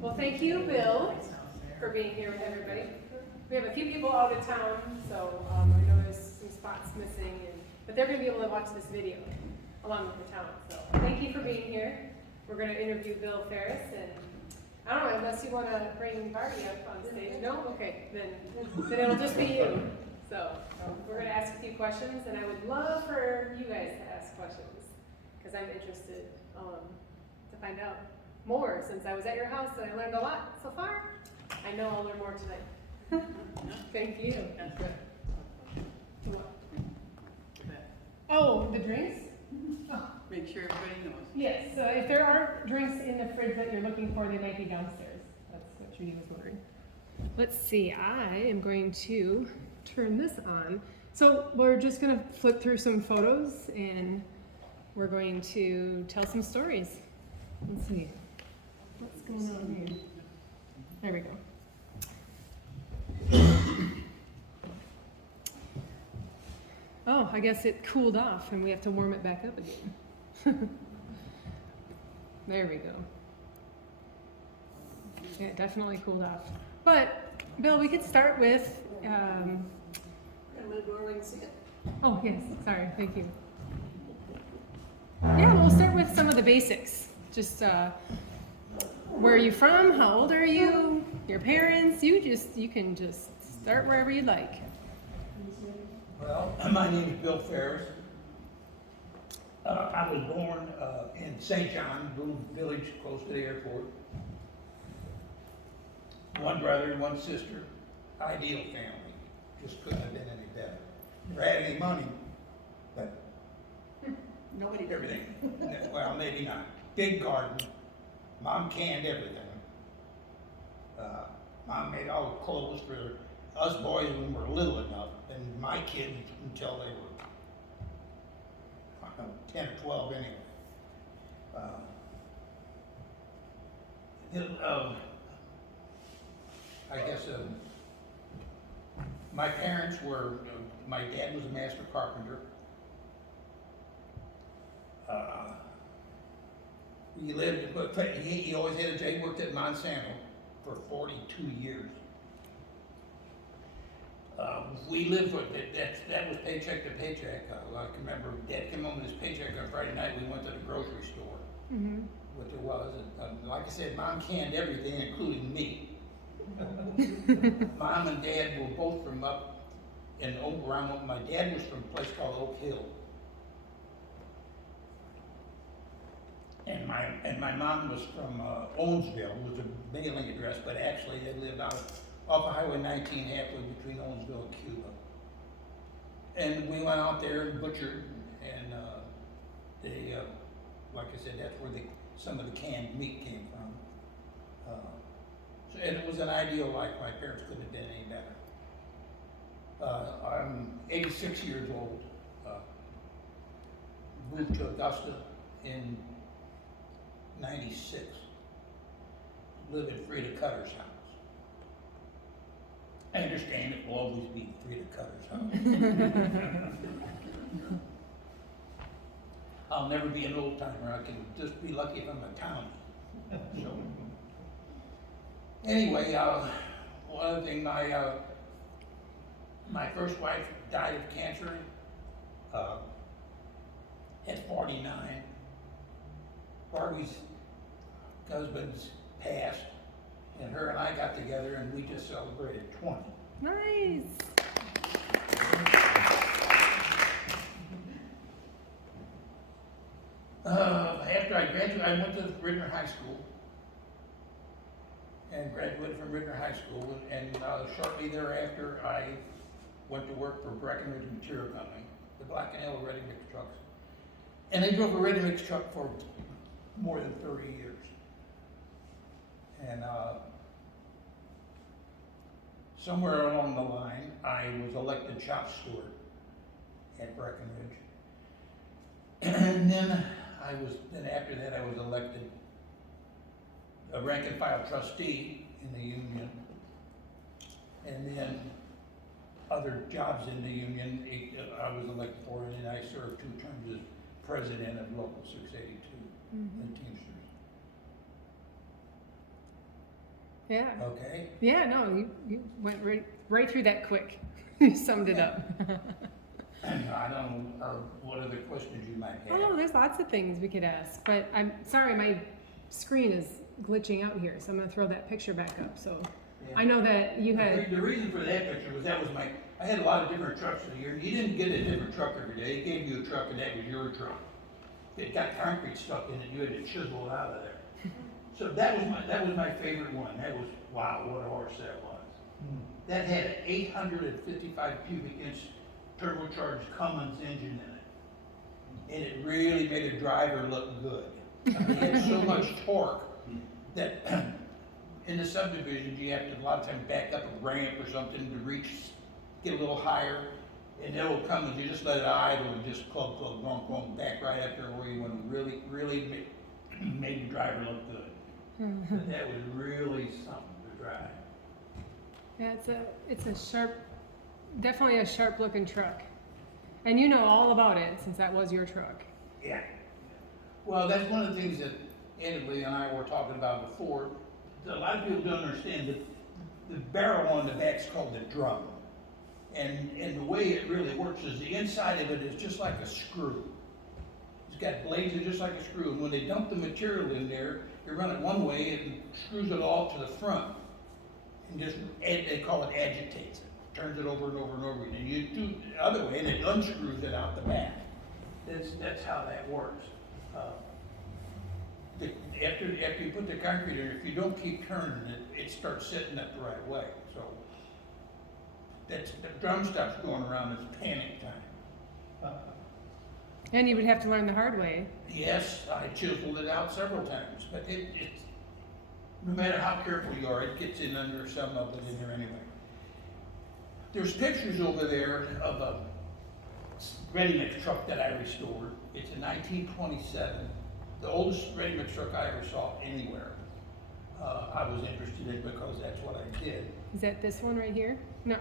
Well, thank you, Bill, for being here with everybody. We have a few people out of town, so I know there's some spots missing, but they're going to be able to watch this video along with the town. So thank you for being here. We're going to interview Bill Farris, and I don't know, unless you want to bring Barbie up on stage. No? Okay, then it'll just be you. So we're going to ask a few questions, and I would love for you guys to ask questions, because I'm interested to find out more, since I was at your house and I learned a lot so far. I know I'll learn more tonight. Thank you. Oh, the drinks? Oh. Make sure everybody knows. Yes, so if there are drinks in the fridge that you're looking for, they might be downstairs. That's what Judy was wondering. Let's see, I am going to turn this on. So we're just going to flip through some photos and we're going to tell some stories. Let's see. What's going on here? There we go. Oh, I guess it cooled off and we have to warm it back up again. There we go. Yeah, it definitely cooled off. But, Bill, we could start with... I'm going to go over and see it. Oh, yes. Sorry. Thank you. Yeah, we'll start with some of the basics. Just where are you from? How old are you? Your parents? You can just start wherever you'd like. Well, my name is Bill Farris. I was born in St. John, a little village close to the airport. One brother, one sister. Ideal family. Just couldn't have been any better. Never had any money, but Nobody did. everything. Well, maybe not. Big garden. Mom canned everything. Mom made all the clothes for us boys when we were little enough, and my kids until they were, I don't know, 10 or 12 anyway. I guess my parents were, my dad was a master carpenter. He lived, but he always had a job. He worked at Monsanto for 42 years. We lived with that was paycheck to paycheck. I can remember Dad came home with his paycheck on Friday night. We went to the grocery store. Mm-hmm. What there was, and like I said, Mom canned everything, including me. Mom and Dad were both from up in around. My dad was from a place called Oak Hill. And my mom was from Owensville, was a mailing address, but actually they lived out off of Highway 19, halfway between Owensville and Cuba. And we went out there and butchered, and they, like I said, that's where some of the canned meat came from. And it was an ideal life. My parents couldn't have been any better. I'm 86 years old. Moved to Augusta in 96. Live in Frida Cutter's house. I understand it will always be Frida Cutter's house. I'll never be an old timer. I can just be lucky if I'm a townie. So, anyway, one other thing, my first wife died of cancer at 49. Barbie's husband's passed, and her and I got together and we just celebrated 20. Nice. After I graduated, I went to Ridner High School and graduated from Ridner High School, and shortly thereafter I went to work for Breckenridge Material Company, the Black and Yellow ready-mix trucks. And I drove a ready-mix truck for more than 30 years. And somewhere along the line, I was elected shop steward at Breckenridge. And then after that, I was elected a rank and file trustee in the union. And then other jobs in the union, I was elected for, and then I served 2 terms as president of Local 682, the Teamsters. Yeah. okay? Yeah, no, you went right through that quick. You summed it up. I don't know, what other questions you might have. Oh, there's lots of things we could ask, but I'm sorry, my screen is glitching out here, so I'm gonna throw that picture back up, so. Yeah. I know that you had, The reason for that picture was I had a lot of different trucks for the year. You didn't get a different truck every day. He gave you a truck and that was your truck. If it got concrete stuck in it, you had to chisel it out of there. So that was my favorite one. That was, wow, what a horse that was. That had an 855 cubic inch turbocharged Cummins engine in it. And it really made a driver look good. It had so much torque that in the subdivisions, you have to a lot of times back up a ramp or something to get a little higher. And it'll come and you just let it idle and just club, going back right up there where you want to really made the driver look good. But that was really something to drive. yeah, it's a sharp, definitely a sharp looking truck. And you know all about it since that was your truck. Yeah. Well, that's one of the things that Andy Lee and I were talking about before. A lot of people don't understand that the barrel on the back is called the drum. And the way it really works is the inside of it is just like a screw. It's got blades that are just like a screw. And when they dump the material in there, they run it one way and screws it all to the front. And just, they call it agitates it. Turns it over and over and over again. And you do it the other way and it unscrews it out the back. That's how that works. After you put the concrete in, if you don't keep turning it, it starts sitting up the right way. So the drum stops going around, it's panic time. And you would have to learn the hard way. Yes, I chiseled it out several times, but it's no matter how careful you are, it gets in under some of it in there anyway. There's pictures over there of a ready-mix truck that I restored. It's a 1927. The oldest ready-mix truck I ever saw anywhere. I was interested in because that's what I did. Is that this one right here? No,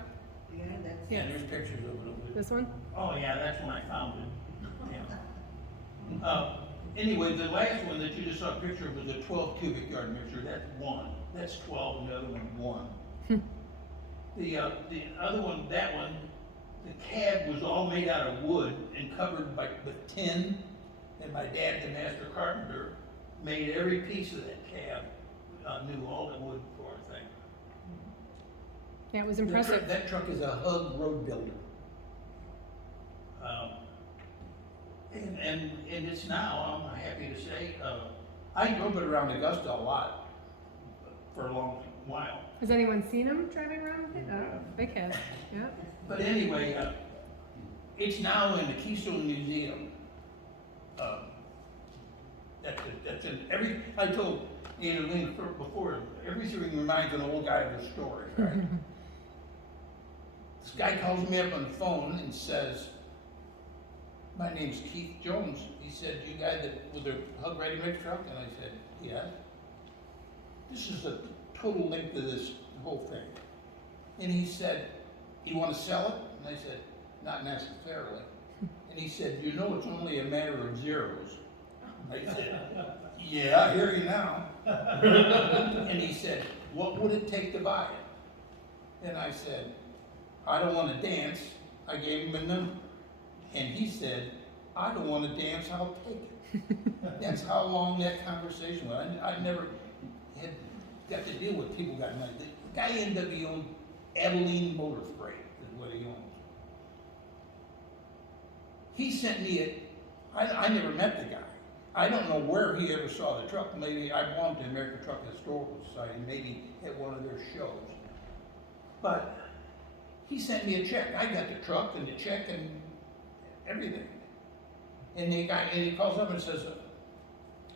Yeah, that's. Yeah, there's pictures of it. this one? Oh, yeah, that's when I found it. Yeah. Anyway, the last one that you just saw a picture of was a 12 cubic yard mixer. That's one. That's 12, and the other one, 1. The other one, that one, the cab was all made out of wood and covered with tin. And my dad, the master carpenter, made every piece of that cab new, all the wood for a thing. Yeah, it was impressive. That truck is a Hug road builder. And it's now, I'm happy to say, I drove it around Augusta a lot for a long while. Has anyone seen him driving around with it? Big has, yeah. But anyway, it's now in the Keystone Museum. I told Anna Lynn before, everything reminds an old guy of a story, right? This guy calls me up on the phone and says, my name's Keith Jones. He said, you guy that with the Hug Ready Mix truck? And I said, yeah. This is the total length of this whole thing. And he said, you want to sell it? And I said, not necessarily. And he said, you know it's only a matter of zeros. And I said, yeah, I hear you now. And he said, what would it take to buy it? And I said, I don't want to dance. I gave him a number. And he said, I don't want to dance, I'll take it. That's how long that conversation was. I never had got to deal with people got like that. The guy ended up, he owned Abilene Motor Freight, is what he owned. He sent me I never met the guy. I don't know where he ever saw the truck. Maybe I belonged to the American Truck Historical Society, maybe at one of their shows. But he sent me a check. I got the truck and the check and everything. And he calls up and says,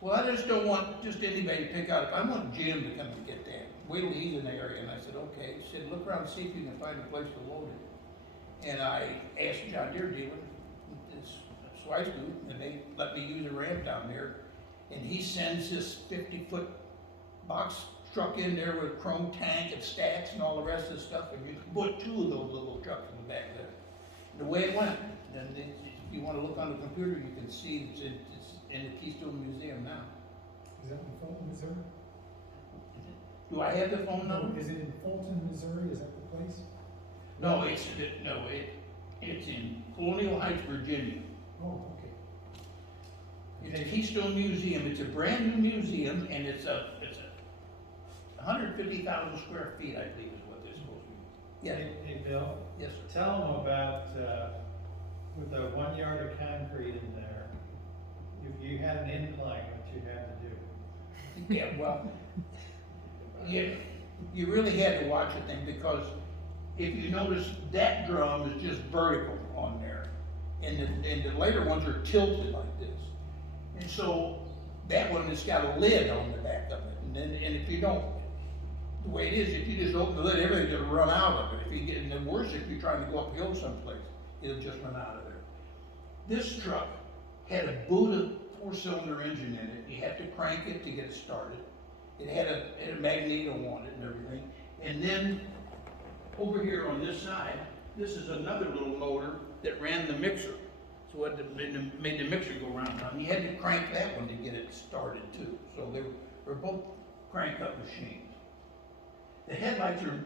well, I just don't want just anybody to pick out. I want Jim to come and get that. Wait till he's in the area. And I said, okay. He said, look around and see if you can find a place to load it. And I asked John Deere dealer, so I do, and they let me use a ramp down there. And he sends this 50-foot box truck in there with a chrome tank and stacks and all the rest of the stuff. And you can put 2 of those little trucks in the back there. And the way it went. And if you want to look on the computer, you can see it's in the Keystone Museum now. Is that on the phone, is there? Do I have the phone number? Is it in Fulton, Missouri? Is that the place? No, it's in Colonial Heights, Virginia. Oh, okay. It's a Keystone Museum. It's a brand new museum, and it's a 150,000 square feet, I believe, is what they're supposed to be. Yeah. Hey, Bill, Yes, sir. tell them about, with the 1 yard of concrete in there, if you had an incline, what you had to do. Yeah, well, you really had to watch the thing, because if you notice, that drum is just vertical on there, and the later ones are tilted like this. And so, that one has got a lid on the back of it, and if you don't, the way it is, if you just open the lid, everything's gonna run out of it. If you get, and then worse, if you're trying to go uphill someplace, it'll just run out of there. This truck had a Buddha 4-cylinder engine in it. You had to crank it to get it started. It had a magneto on it and everything. And then over here on this side, this is another little motor that ran the mixer. So it made the mixer go round and round. You had to crank that one to get it started too. So they were both crank up machines. The headlights are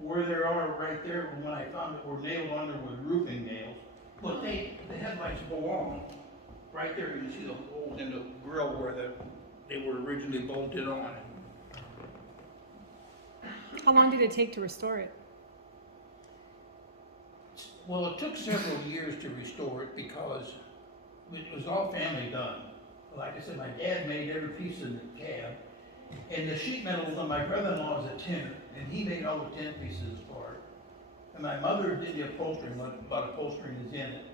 where they are right there. When I found it, were nailed under with roofing nails. But the headlights belong right there. You can see the holes in the grill where they were originally bolted on. How long did it take to restore it? Well, it took several years to restore it because it was all family done. Like I said, my dad made every piece of the cab, and the sheet metal was on my brother-in-law was a tinner, and he made all the tin pieces for it. And my mother did the upholstering, what upholstering is in it.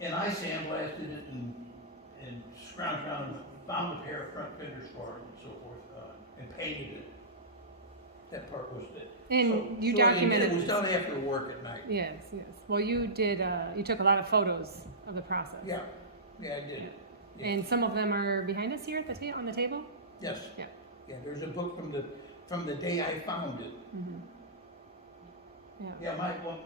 And I sandblasted it and scrounged around and found a pair of front fenders for it and so forth, and painted it. That part was it. And you documented It was this. done after work at night. Yes, yes. Well, you did, you took a lot of photos of the process. Yeah, I did. Yeah. And some of them are behind us here at the on the table? Yes. Yeah. Yeah, there's a book from the day I found it. Mm-hmm. Yeah. Yeah,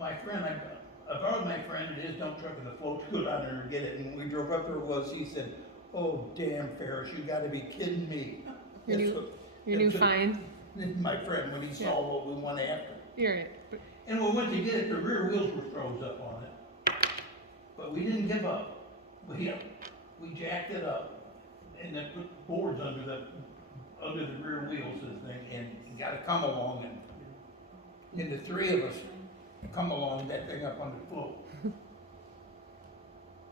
my friend, I borrowed my friend and his dump truck and the float to go down there and get it, and when we drove up there, he said, "Oh, damn, Ferris, you gotta be kidding me." Your new find? My friend, when he saw what we went after. You're right. And when we went to get it, the rear wheels were froze up on it. But we didn't give up. We jacked it up and then put boards under the rear wheels of the thing, and got to come along, and the three of us come along that thing up on the float.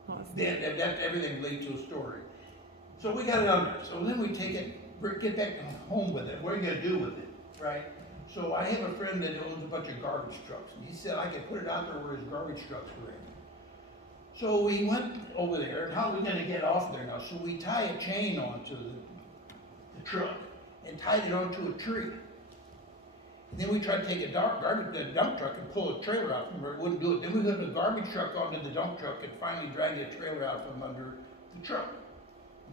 Awesome. Then everything leads to a story. So we got it under. So then we take it, get back home with it. What are you gonna do with it, right? So I have a friend that owns a bunch of garbage trucks, and he said I could put it out there where his garbage trucks were in. So we went over there, and how are we gonna get off there now? So we tie a chain onto the truck and tied it onto a tree. And then we tried to take the dump truck and pull a trailer out from where it wouldn't do it. Then we got the garbage truck onto the dump truck and finally dragged the trailer out from under the truck.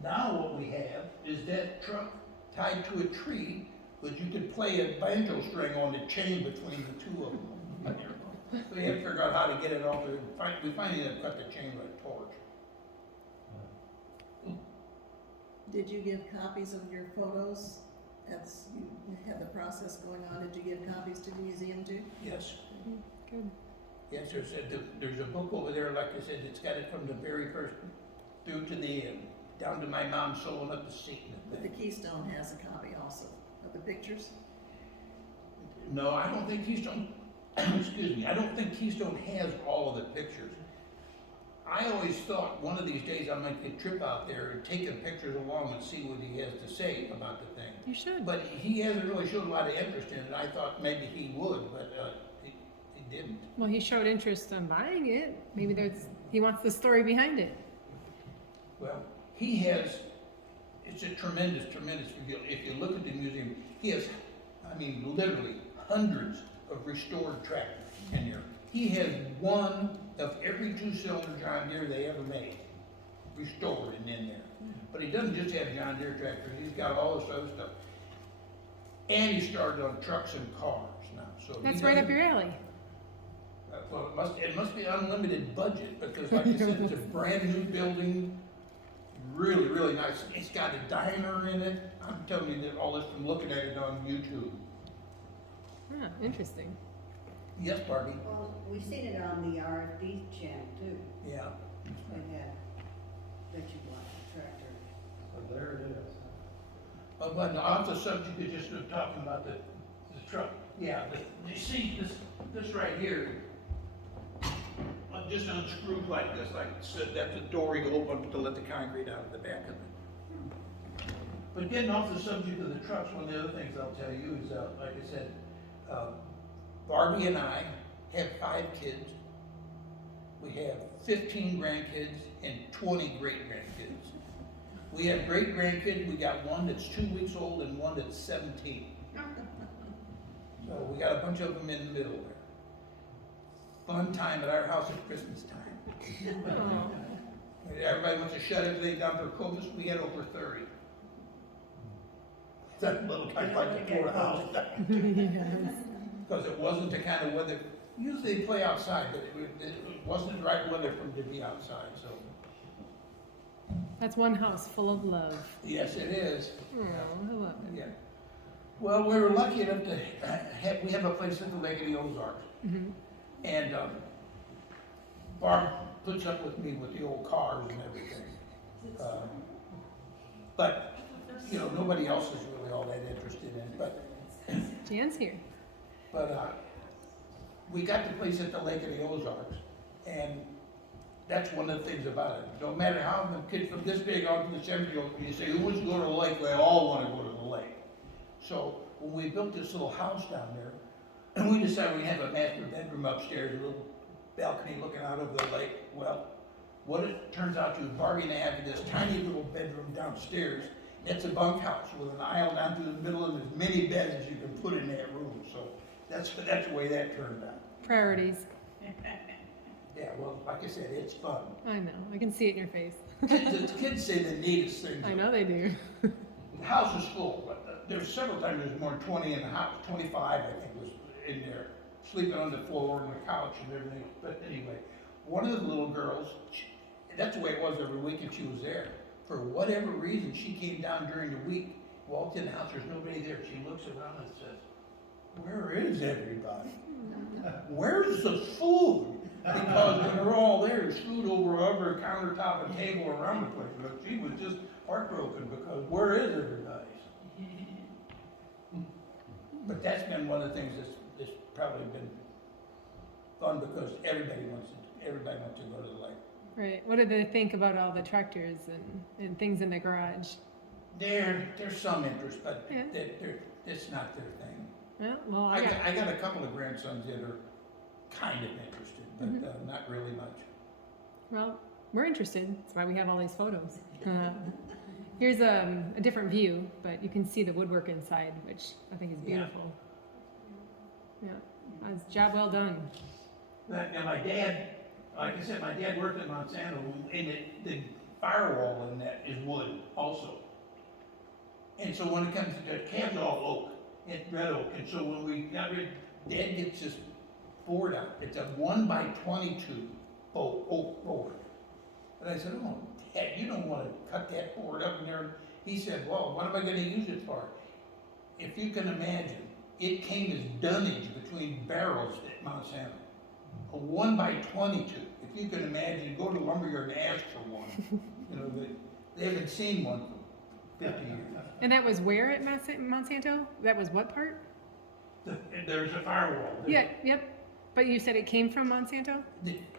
Now what we have is that truck tied to a tree, but you could play a banjo string on the chain between the two of them. So we had to figure out how to get it off there. We finally had to cut the chain with a torch. Did you give copies of your photos? You had the process going on. Did you give copies to the museum too? Yes. Good. Yes, there's a book over there, like I said, it's got it from the very first through to the end, down to my mom sewing up the seat. But the Keystone has a copy also of the pictures. No, I don't think Keystone, excuse me, I don't think Keystone has all of the pictures. I always thought one of these days I might get Trip out there and take the pictures along and see what he has to say about the thing. You should. But he hasn't really showed a lot of interest in it. I thought maybe he would, but he didn't. Well, he showed interest in buying it. Maybe he wants the story behind it. Well, he has, it's a tremendous reveal. If you look at the museum, he has, I mean, literally hundreds of restored tractors in here. He has one of every 2-cylinder John Deere they ever made, restored and in there. But he doesn't just have John Deere tractors, he's got all this other stuff. And he started on trucks and cars now, so. That's right up your alley. Well, it must be unlimited budget, because like I said, it's a brand new building, really, really nice. It's got a diner in it. I'm telling you that all this from looking at it on YouTube. Ah, interesting. Yes, Barbie? Well, we seen it on the RFD channel too. Yeah. It had that you want a tractor. So there it is. But off the subject of just talking about the truck, yeah, you see this right here, just unscrewed like this, like so that's the door you open to let the concrete out of the back of it. But getting off the subject of the trucks, one of the other things I'll tell you is, like I said, Barbie and I have 5 kids. We have 15 grandkids and 20 great-grandkids. We have great-grandkids, we got one that's 2 weeks old and one that's 17. So we got a bunch of them in the middle there. Fun time at our house at Christmas time. Everybody wants to shut everything down for Christmas, we had over 30. That little guy like to tore the house down. Because it wasn't the kind of weather, usually they play outside, but it wasn't the right weather for them to be outside, so. That's one house full of love. Yes, it is. Oh, I love it. Yeah. Well, we were lucky enough to we have a place at the Lake of the Ozarks. Mm-hmm. And Barb puts up with me with the old cars and everything. But, you know, nobody else is really all that interested in it. But Jan's here. We got the place at the Lake of the Ozarks, and that's one of the things about it. No matter how the kids from this big out to the cemetery, you say, who wants to go to the lake? They all want to go to the lake. So when we built this little house down there, and we decided we'd have a master bedroom upstairs, a little balcony looking out over the lake. Well, what it turns out to is Barbie and I have this tiny little bedroom downstairs. It's a bunkhouse with an aisle down through the middle and as many beds as you can put in that room. So that's the way that turned out. Priorities. Yeah, well, like I said, it's fun. I know. I can see it in your face. The kids say the neatest things. I know they do. The house is full, but there's several times there's more than 20 in the house, 25 I think was in there, sleeping on the floor and the couch and everything. But anyway, one of the little girls, that's the way it was every weekend she was there. For whatever reason, she came down during the week, walked in the house, there's nobody there. She looks around and says, where is everybody? Where's the food? Because when they're all there, there's food over every countertop and table around the place. But she was just heartbroken because where is everybody? But that's been one of the things that's probably been fun because everybody wants to go to the lake. Right. What do they think about all the tractors and things in the garage? There's some interest, but Yeah. it's not their thing. Yeah, well, I got a couple of grandsons that are kind of interested, but not really much. Well, we're interested. That's why we have all these photos. Here's a different view, but you can see the woodwork inside, which I think is beautiful. Yeah, that's job well done. Now my dad, like I said, my dad worked in Monsanto, and the firewall in that is wood also. And so when it comes to the cab's all oak, it's red oak, and so when we got rid, Dad gets this board out. It's a 1x22 oak board. And I said, oh, Dad, you don't want to cut that board up in there. He said, well, what am I going to use it for? If you can imagine, it came as dunnage between barrels at Monsanto. A 1x22. If you can imagine, go to the lumberyard and ask for one. You know, they haven't seen one for 50 years. And that was where at Monsanto? That was what part? There's a firewall. Yeah, yep. But you said it came from Monsanto?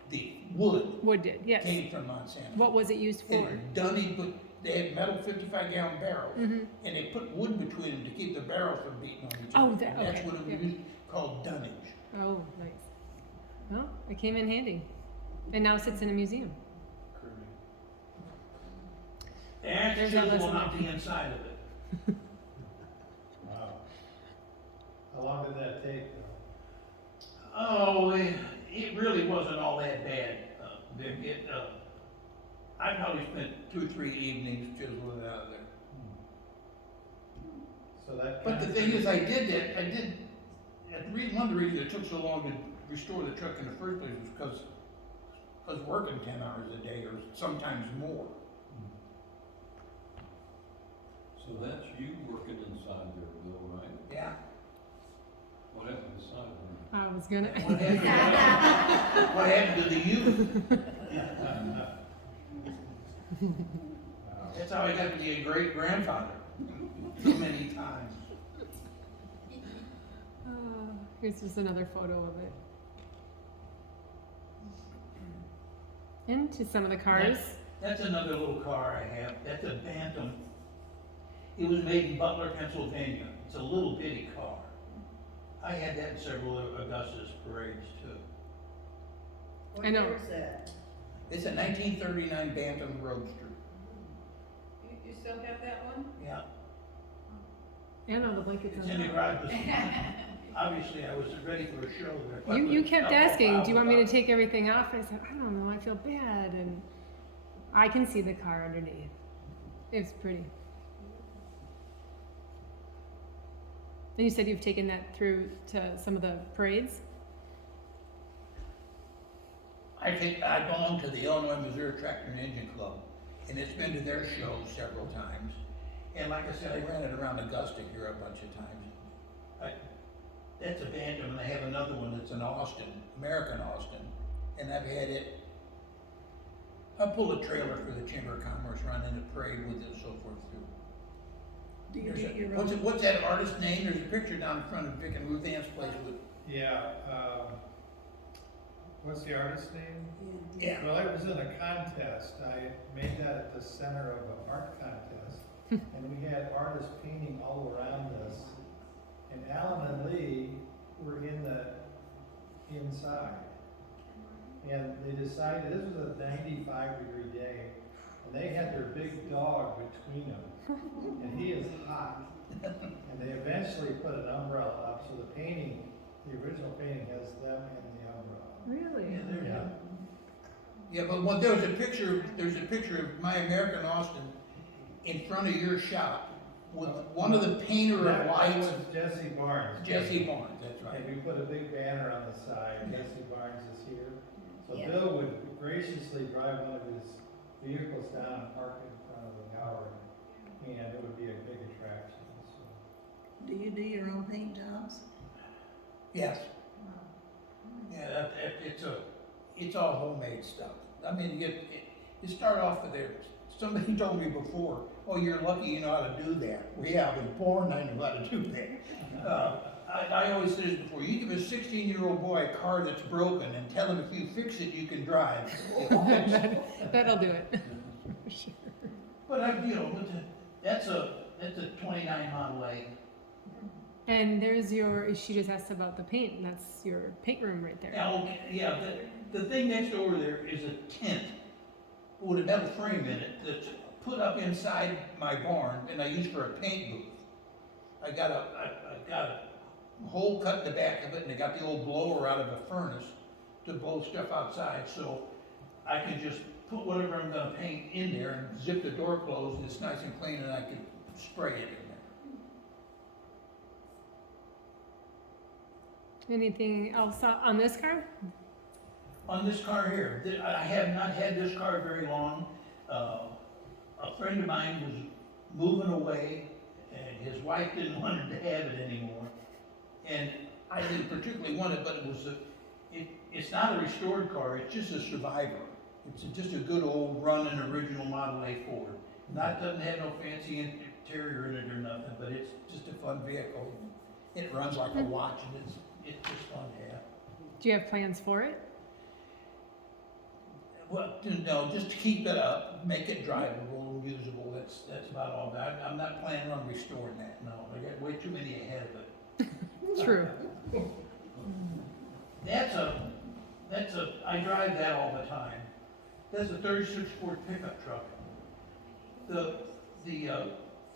The wood Wood did, yes. came from Monsanto. What was it used They for? were dunnage, but they had metal 55-gallon barrels, and they put wood between them to keep the barrels from beating on each other. Oh, that- And that's okay, what it was yeah. used, called dunnage. Oh, nice. Well, it came in handy. And now sits in a museum. And There's still our will lesson. not be inside of it. Wow. How long did that take though? Oh, it really wasn't all that bad. I probably spent 2 or 3 evenings chiseling it out of there. So that. But the thing is, one of the reasons it took so long to restore the truck in the first place was because I was working 10 hours a day or sometimes more. So that's you working inside there, Bill, right? Yeah. What happened to side room? I was gonna. What happened to the youth? That's how I got to be a great grandfather. So many times. Here's just another photo of it. Into some of the cars. That's another little car I have. That's a Bantam. It was made in Butler, Pennsylvania. It's a little bitty car. I had that in several of Augusta's parades too. I know. What year is that? It's a 1939 Bantam Roadster. You still have that one? Yeah, And on the blankets it's on in the top. garage this morning. Obviously, I was ready for a show. But I You put kept a couple asking, do you want me to hours take everything off? I said, I don't know, I feel bad, and I can see the car underneath. It's pretty. And you said you've taken that through to some of the parades? I belong to the Illinois Missouri Tractor and Engine Club, and it's been to their shows several times. And like I said, I ran it around Augusta here a bunch of times. That's a Bantam, and I have another one that's an Austin, American Austin, and I've had it. I pulled a trailer for the Chamber of Commerce, run in a parade with it, and so forth too. Do you There's do a- your what's, own? what's that artist's name? There's a picture down in front of Vic and Ruth Ann's place with. Yeah, what's the artist's name? Yeah. Well, I was in a contest. I made that at the center of an art contest. And we had artists painting all around us. And Alan and Lee were in the inside. And they decided, this was a 95-degree day, and they had their big dog between them. And he is hot. And they eventually put an umbrella up, so the painting, the original painting has them and the umbrella. Really? Yeah. Yeah, but there's a picture of my American Austin in front of your shop with one of the painter of That lights. was Jesse Barnes. Jesse Barnes, that's right. And we put a big banner on the side, Jesse Barnes is here. So Yeah. Bill would graciously drive one of his vehicles down and park it in front of the gallery. And it would be a big attraction, so. Do you do your own paint jobs? Yes. Yeah, it's all homemade stuff. I mean, you start off with there. Somebody told me before, oh, you're lucky you know how to do that. Well, yeah, I was born, I knew how to do that. I always said this before, you give a 16-year-old boy a car that's broken and tell him if you fix it, you can drive. That'll do it. Sure. But that's a 29 Model A. And there's she just asked about the paint, and that's your paint room right there. Now, okay, yeah, the thing next over there is a tent with a metal frame in it that's put up inside my barn, and I use for a paint booth. I got a hole cut in the back of it, and I got the old blower out of a furnace to blow stuff outside, so I can just put whatever I'm gonna paint in there and zip the door closed, and it's nice and clean, and I can spray it in there. Anything else on this car? On this car here, I have not had this car very long. A friend of mine was moving away, and his wife didn't want him to have it anymore. And I didn't particularly want it, but it's not a restored car, it's just a survivor. It's just a good old running original Model A Ford. Doesn't have no fancy interior in it or nothing, but it's just a fun vehicle. It runs like a watch, and it's just fun to have. Do you have plans for it? Well, no, just to keep it up, make it drivable and usable, that's about all. I'm not planning on restoring that, no. I got way too many ahead of it. True. I drive that all the time. That's a 36 Ford pickup truck. The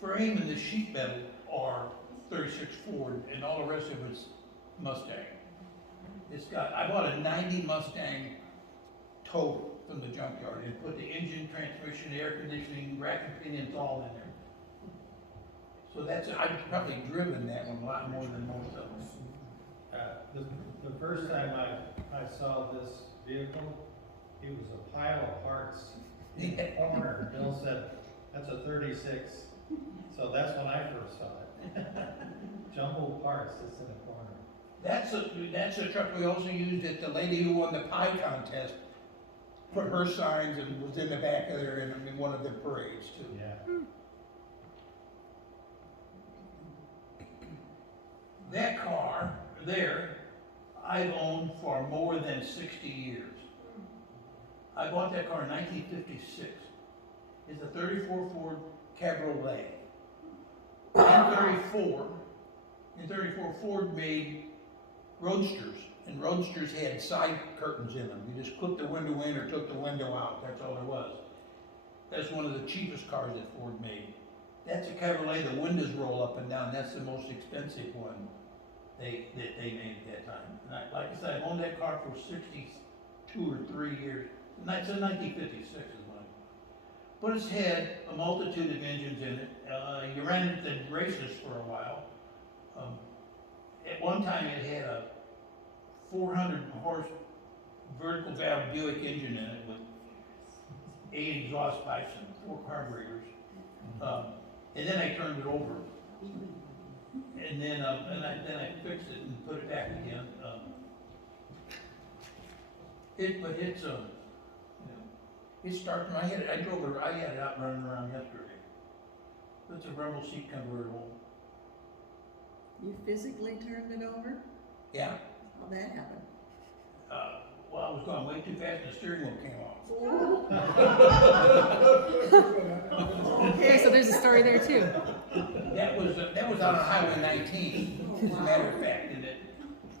frame and the sheet metal are 36 Ford, and all the rest of it's Mustang. I bought a 90 Mustang total from the junkyard and put the engine, transmission, air conditioning, rack and pinions all in there. So I've probably driven that one a lot more than most of them. The first time I saw this vehicle, it was a pile of parts in the corner. Bill said, that's a 36. So that's when I first saw it. Jumbo Parks, it's in the corner. That's a truck we also used at the lady who won the pie contest. Put her signs and was in the back of there in one of the parades too. Yeah. That car there, I've owned for more than 60 years. I bought that car in 1956. It's a 34 Ford Cabriolet. In 34 Ford made Roadsters, and Roadsters had side curtains in them. You just clipped the window in or took the window out, that's all there was. That's one of the cheapest cars that Ford made. That's a Cabriolet, the windows roll up and down, that's the most expensive one they made at that time. And like I said, I've owned that car for 62 or 3 years. It's in 1956 is when I, but it's had a multitude of engines in it. You ran it in races for a while. At one time it had a 400 horse vertical valve Buick engine in it with 8 exhaust pipes and 4 carburetors. And then I turned it over. And then I fixed it and put it back again. It started. I had it out running around yesterday. It's a rumble seat convertible. You physically turned it over? Yeah. How'd that happen? Well, I was going way too fast and the steering wheel came off. Okay, so there's a story there too. That was out on Highway 19, as a matter of fact, and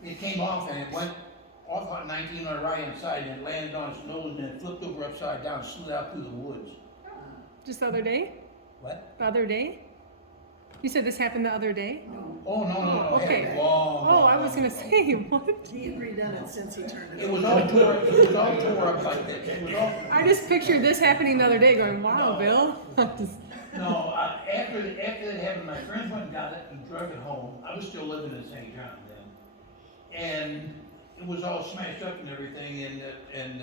it came off and it went off on 19 on the right hand side and it landed on its nose and then it flipped over upside down and slid out through the woods. Just the other day? What? The other day? You said this happened the other day? Oh, no, it Okay. had a long. Oh, I was gonna say, what? He had redone it since he turned it It over. was all tore up like this. It was all, I just pictured this happening the other day going, wow, Bill. no, after that happened, my friends went and got it and drug it home. I was still living in St. John then. And it was all smashed up and everything, and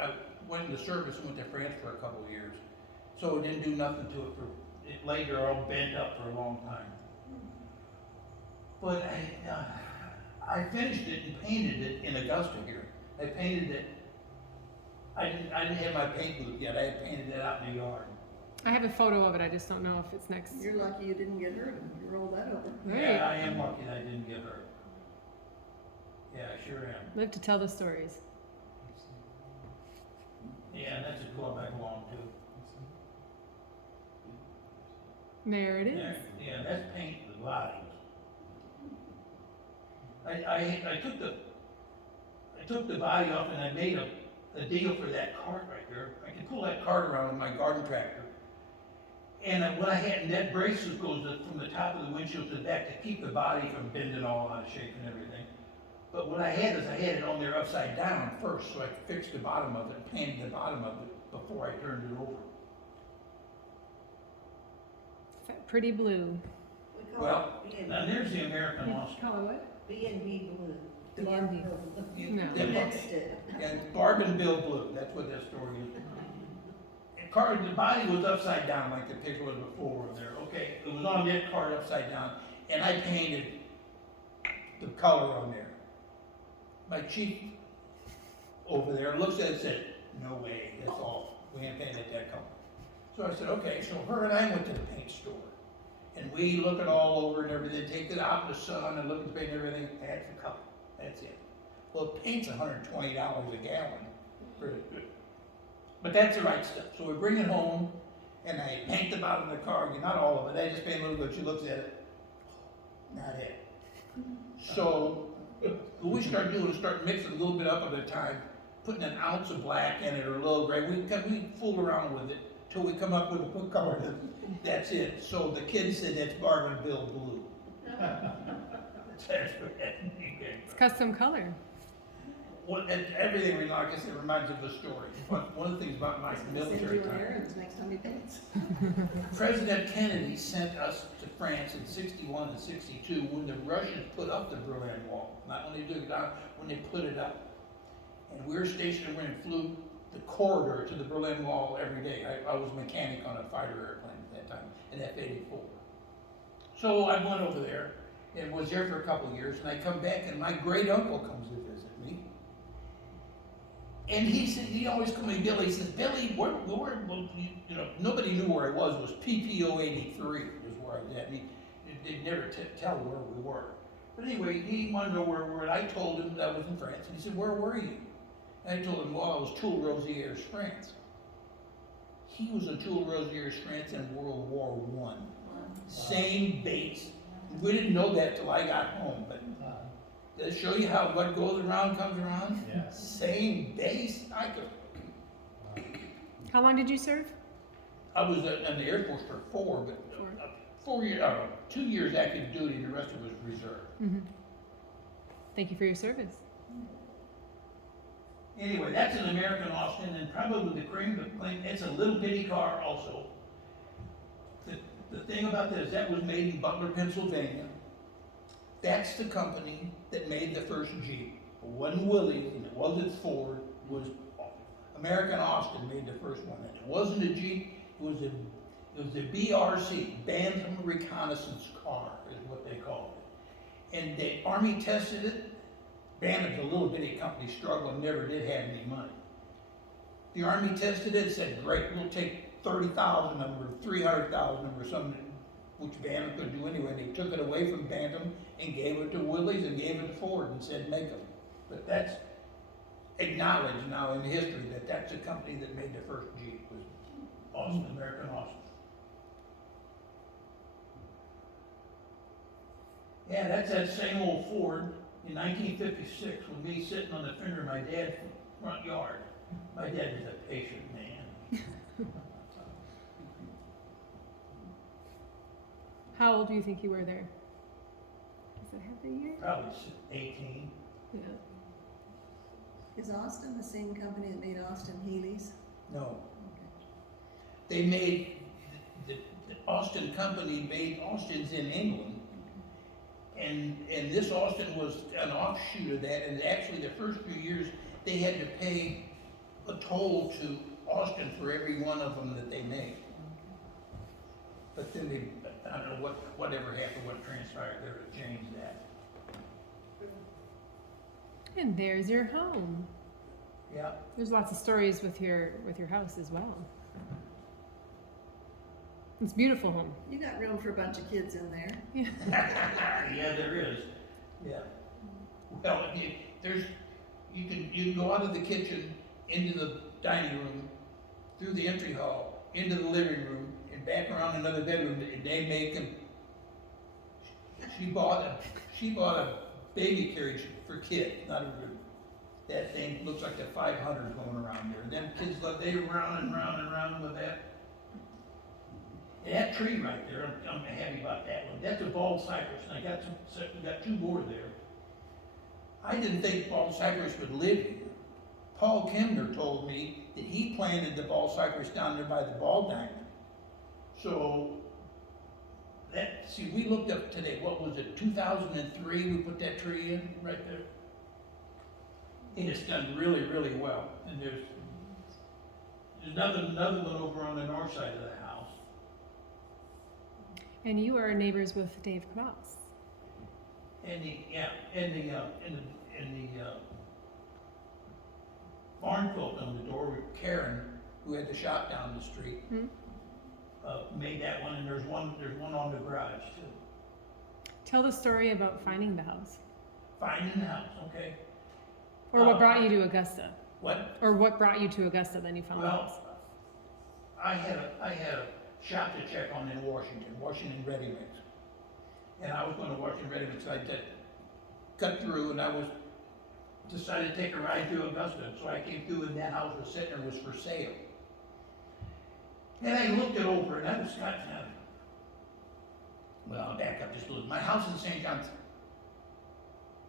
I went into service and went to France for a couple of years. So it didn't do nothing to it it laid there all bent up for a long time. But I finished it and painted it in Augusta here. I painted it, I didn't have my paint booth yet, I had painted it out in the yard. I have a photo of it, I just don't know if it's next. You're lucky you didn't get hurt when you rolled that over. Right. Yeah, I am lucky that I didn't get hurt. Yeah, I sure am. Live to tell the stories. Yeah, and that's a club I belong to. There it is. Yeah, that's paint the bodies. I took the body off and I made a deal for that cart right there. I can pull that cart around with my garden tractor. And what I had, and that bracelet goes from the top of the windshield to the back to keep the body from bending all out of shape and everything. But what I had it on there upside down first, so I fixed the bottom of it, painted the bottom of it before I turned it over. It's that pretty blue. We call Well, it now there's the American Lost. Call it what? B&B blue. B&B. No. We mixed it. And Barb and Bill Blue, that's what that story is. And the body was upside down like the picture was before there. Okay, it was on that card upside down, and I painted the color on there. My chief over there looks at it and said, "No way, that's all. We ain't painted that color." So I said, "Okay." So her and I went to the paint store, and we look it all over and everything, take it out in the sun and look at the paint and everything. That's the color. That's it. Well, paint's $120 a gallon for it. But that's the right stuff. So we bring it home, and I paint the bottom of the car. Not all of it. I just paint a little bit. She looks at it. Not it. So what we start doing is start mixing a little bit up at a time, putting an ounce of black in it or a little gray. We fool around with it till we come up with a good color. That's it. So the kids said that's Barb and Bill Blue. It's custom color. Everything, like I said, reminds me of a story. But one of the things about my Send military you an time, errands next time he paints. President Kennedy sent us to France in '61 and '62 when the Russians put up the Berlin Wall. Not only took it down, when they put it up. And we were stationed, we were in the corridor to the Berlin Wall every day. I was a mechanic on a fighter airplane at that time, an F-84. So I went over there and was there for a couple of years, and I come back, and my great uncle comes to visit me. And he said, he always called me Billy. He says, Billy, well, you know, nobody knew where I was. It was PPO 83 is where I was at. And they'd never tell where we were. But anyway, he wanted to know where we were. And I told him that I was in France. And he said, where were you? And I told him, well, I was Toul Rosiers, France. He was in Toul Rosiers, France in World War I. Same base. We didn't know that till I got home, but does it show you how what goes around comes around? Yeah. Same base. I could. How long did you serve? I was in the Air Force for 4, but 4 years, 2 years active duty, and the rest of it was reserve. Mm-hmm. Thank you for your service. Anyway, that's an American Austin, and probably the cream of the claim. It's a little bitty car, also. The thing about this, that was made in Butler, Pennsylvania. That's the company that made the first Jeep. It wasn't Willys, and it wasn't Ford. It was American Austin made the first one. And it wasn't a Jeep. It was a BRC, Bantam Reconnaissance Car, is what they called it. And the Army tested it. Bantam's a little bitty company, struggling, never did have any money. The Army tested it, said, great, we'll take 30,000 of them, or 300,000 of them, or something, which Bantam could do anyway. They took it away from Bantam and gave it to Willys and gave it to Ford and said, make them. But that's acknowledged now in history that that's the company that made the first Jeep, was Austin, American Austin. Yeah, that's that same old Ford in 1956 with me sitting on the fender of my dad's front yard. My dad was a patient man. How old do you think you were there? Does it have the year? Probably 18. Yeah. Is Austin the same company that made Austin Healey's? No. Okay. They made, the Austin company made Austins in England. And this Austin was an offshoot of that. And actually the first few years, they had to pay a toll to Austin for every one of them that they made. But then they, I don't know whatever happened, what transpired there to change that. And there's your home. Yeah. There's lots of stories with your house as well. It's a beautiful home. You got room for a bunch of kids in there. Yeah. Yeah, there is. Yeah. Well, you can go out of the kitchen into the dining room, through the entry hall, into the living room, and back around another bedroom. They make them. She bought a baby carriage for kids. That thing looks like the 500s going around there. And then kids they round and round and round with that. And that tree right there, I'm happy about that one. That's a bald cypress, and I got 2 more there. I didn't think bald cypress would live here. Paul Kimner told me that he planted the bald cypress down there by the ball diamond. So, we looked up today, what was it, 2003, we put that tree in right there. And it's done really, really well. And there's another one over on the north side of the house. And you are neighbors with Dave Knaus. In the barn quilt on the door with Karen, who had the shop down the street, made that one, and there's one on the garage too. Tell the story about finding the house. Finding the house, okay. Or what brought you to Augusta. What? Or what brought you to Augusta, then you found the house. Well, I had a shop to check on in Washington Ready Mix. And I was going to Washington Ready Mix, so I did cut through, and I decided to take a ride to Augusta. So I came through, and that house was sitting there, was for sale. And I looked it over, and I was kind of, well, I'll back up just a little. My house in St. John's,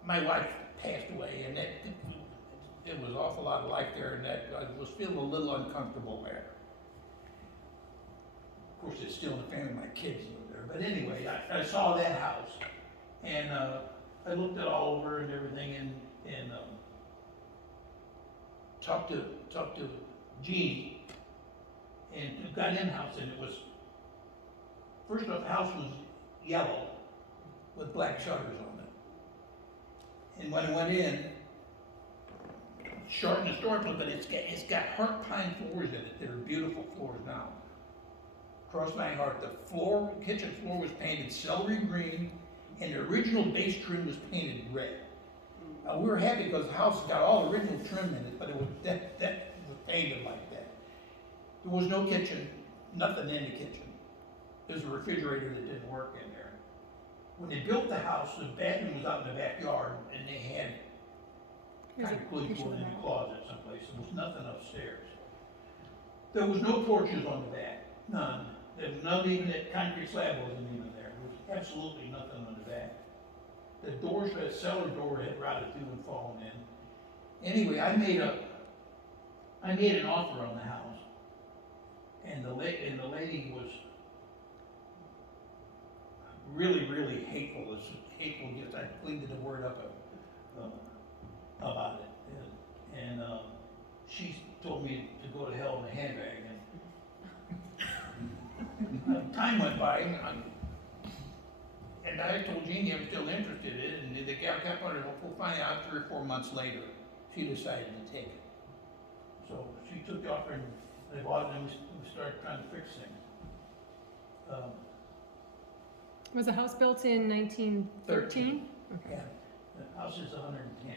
my wife passed away, and it was an awful lot of life there, and that I was feeling a little uncomfortable there. Of course, it's still in the family, my kids live there. But anyway, I saw that house, and I looked it all over and everything, and talked to Jeannie, and got in the house, and it was, first off, the house was yellow with black shutters on it. And when I went in, short and historical, but it's got heart pine floors in it that are beautiful floors now. Cross my heart, the floor, kitchen floor was painted celery green, and the original base trim was painted red. We were happy because the house got all original trim in it, but it was that was painted like that. There was no kitchen, nothing in the kitchen. There's a refrigerator that didn't work in there. When they built the house, the bathroom was out in the backyard, and they had Here's kind a of clued picture one of in the that. closet someplace. There was nothing upstairs. There was no porches on the back, none. There was none, even that concrete slab wasn't even there. There was absolutely nothing on the back. The doors, that cellar door had rotted through and fallen in. Anyway, I made an offer on the house, and the lady was really, really hateful. It's hateful, just I cleaned the word up about it, and she told me to go to hell in a handbag. And time went by, and I told Jeannie I was still interested in it, and the gal kept on it. We'll find out 3 or 4 months later, she decided to take it. So she took the offer, and they bought it, and we started trying to fix things. Was the house built in 1913? Yeah, the house is 110.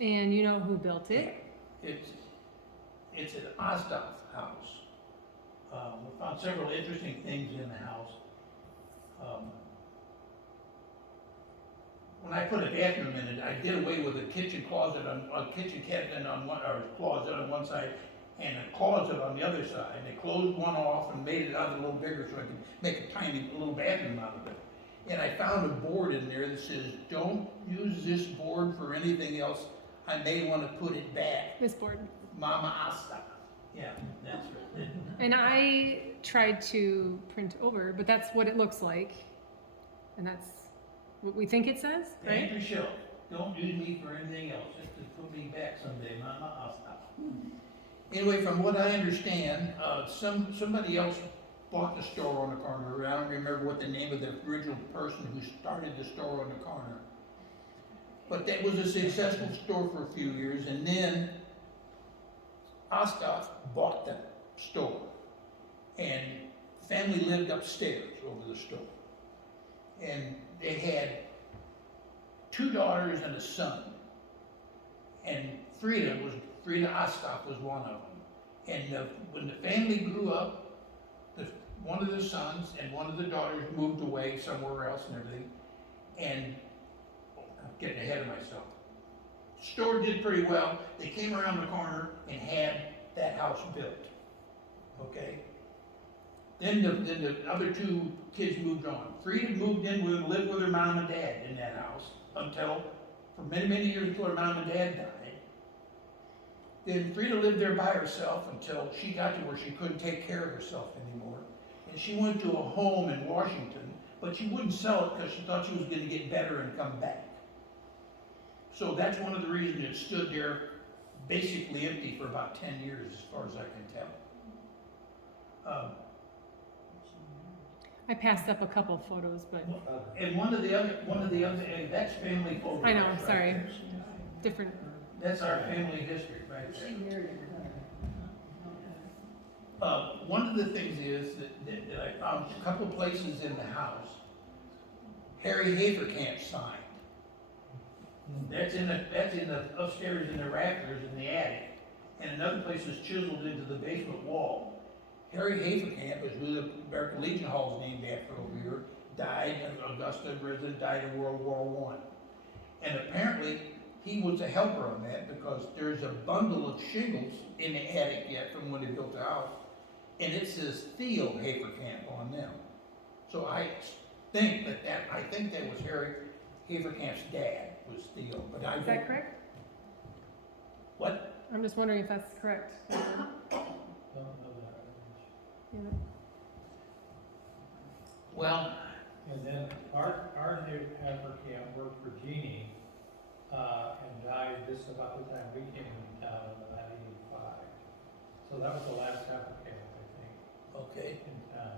And you know who built it? It's an Osthoff house. We found several interesting things in the house. When I put a bathroom in it, I did away with a kitchen closet a kitchen cabinet on one, or closet on one side, and a closet on the other side. They closed one off and made it out a little bigger so I could make a tiny little bathroom out of it. And I found a board in there that says, "Don't use this board for anything else. I may want to put it back. This board. Mama Asta." Yeah, that's right. And I tried to print over, but that's what it looks like. And that's what we think it says, right? Thank you, Shell. Don't use me for anything else, just to put me back someday, Mama Asta. Anyway, from what I understand, somebody else bought the store on the corner. I don't remember what the name of the original person who started the store on the corner. But that was a successful store for a few years, and then Osthoff bought the store, and family lived upstairs over the store. And they had 2 daughters and a son, and Frida Osthoff was one of them. And when the family grew up, one of the sons and one of the daughters moved away somewhere else and everything, and I'm getting ahead of myself. Store did pretty well. They came around the corner and had that house built. Okay? Then the other 2 kids moved on. Frida moved in and lived with her mom and dad in that house for many, many years until her mom and dad died. Then Frida lived there by herself until she got to where she couldn't take care of herself anymore. And she went to a home in Washington, but she wouldn't sell it because she thought she was going to get better and come back. So that's one of the reasons it stood there basically empty for about 10 years, as far as I can tell. I passed up a couple photos, but And one of the other, and that's family photos. I know, right sorry. there. different. That's our family history right there. Same area. One of the things is that I found a couple places in the house, Harry Haverkamp signed. That's in the upstairs in the rafters in the attic, and another place is chiseled into the basement wall. Harry Haverkamp is who the American Legion Hall is named after over here. Died in Augusta, resident, died in World War I. And apparently he was a helper on that because there's a bundle of shingles in the attic yet from when they built the house, and it says Theo Haverkamp on them. So I think that was Harry Haverkamp's dad was Theo, but I don't. Is that correct? What? I'm just wondering if that's correct. Don't know that. Yeah. Well, And then our Haverkamp worked for Jeannie, and died just about the time we came in town in 1985. So that was the last applicant, I think, Okay. in town.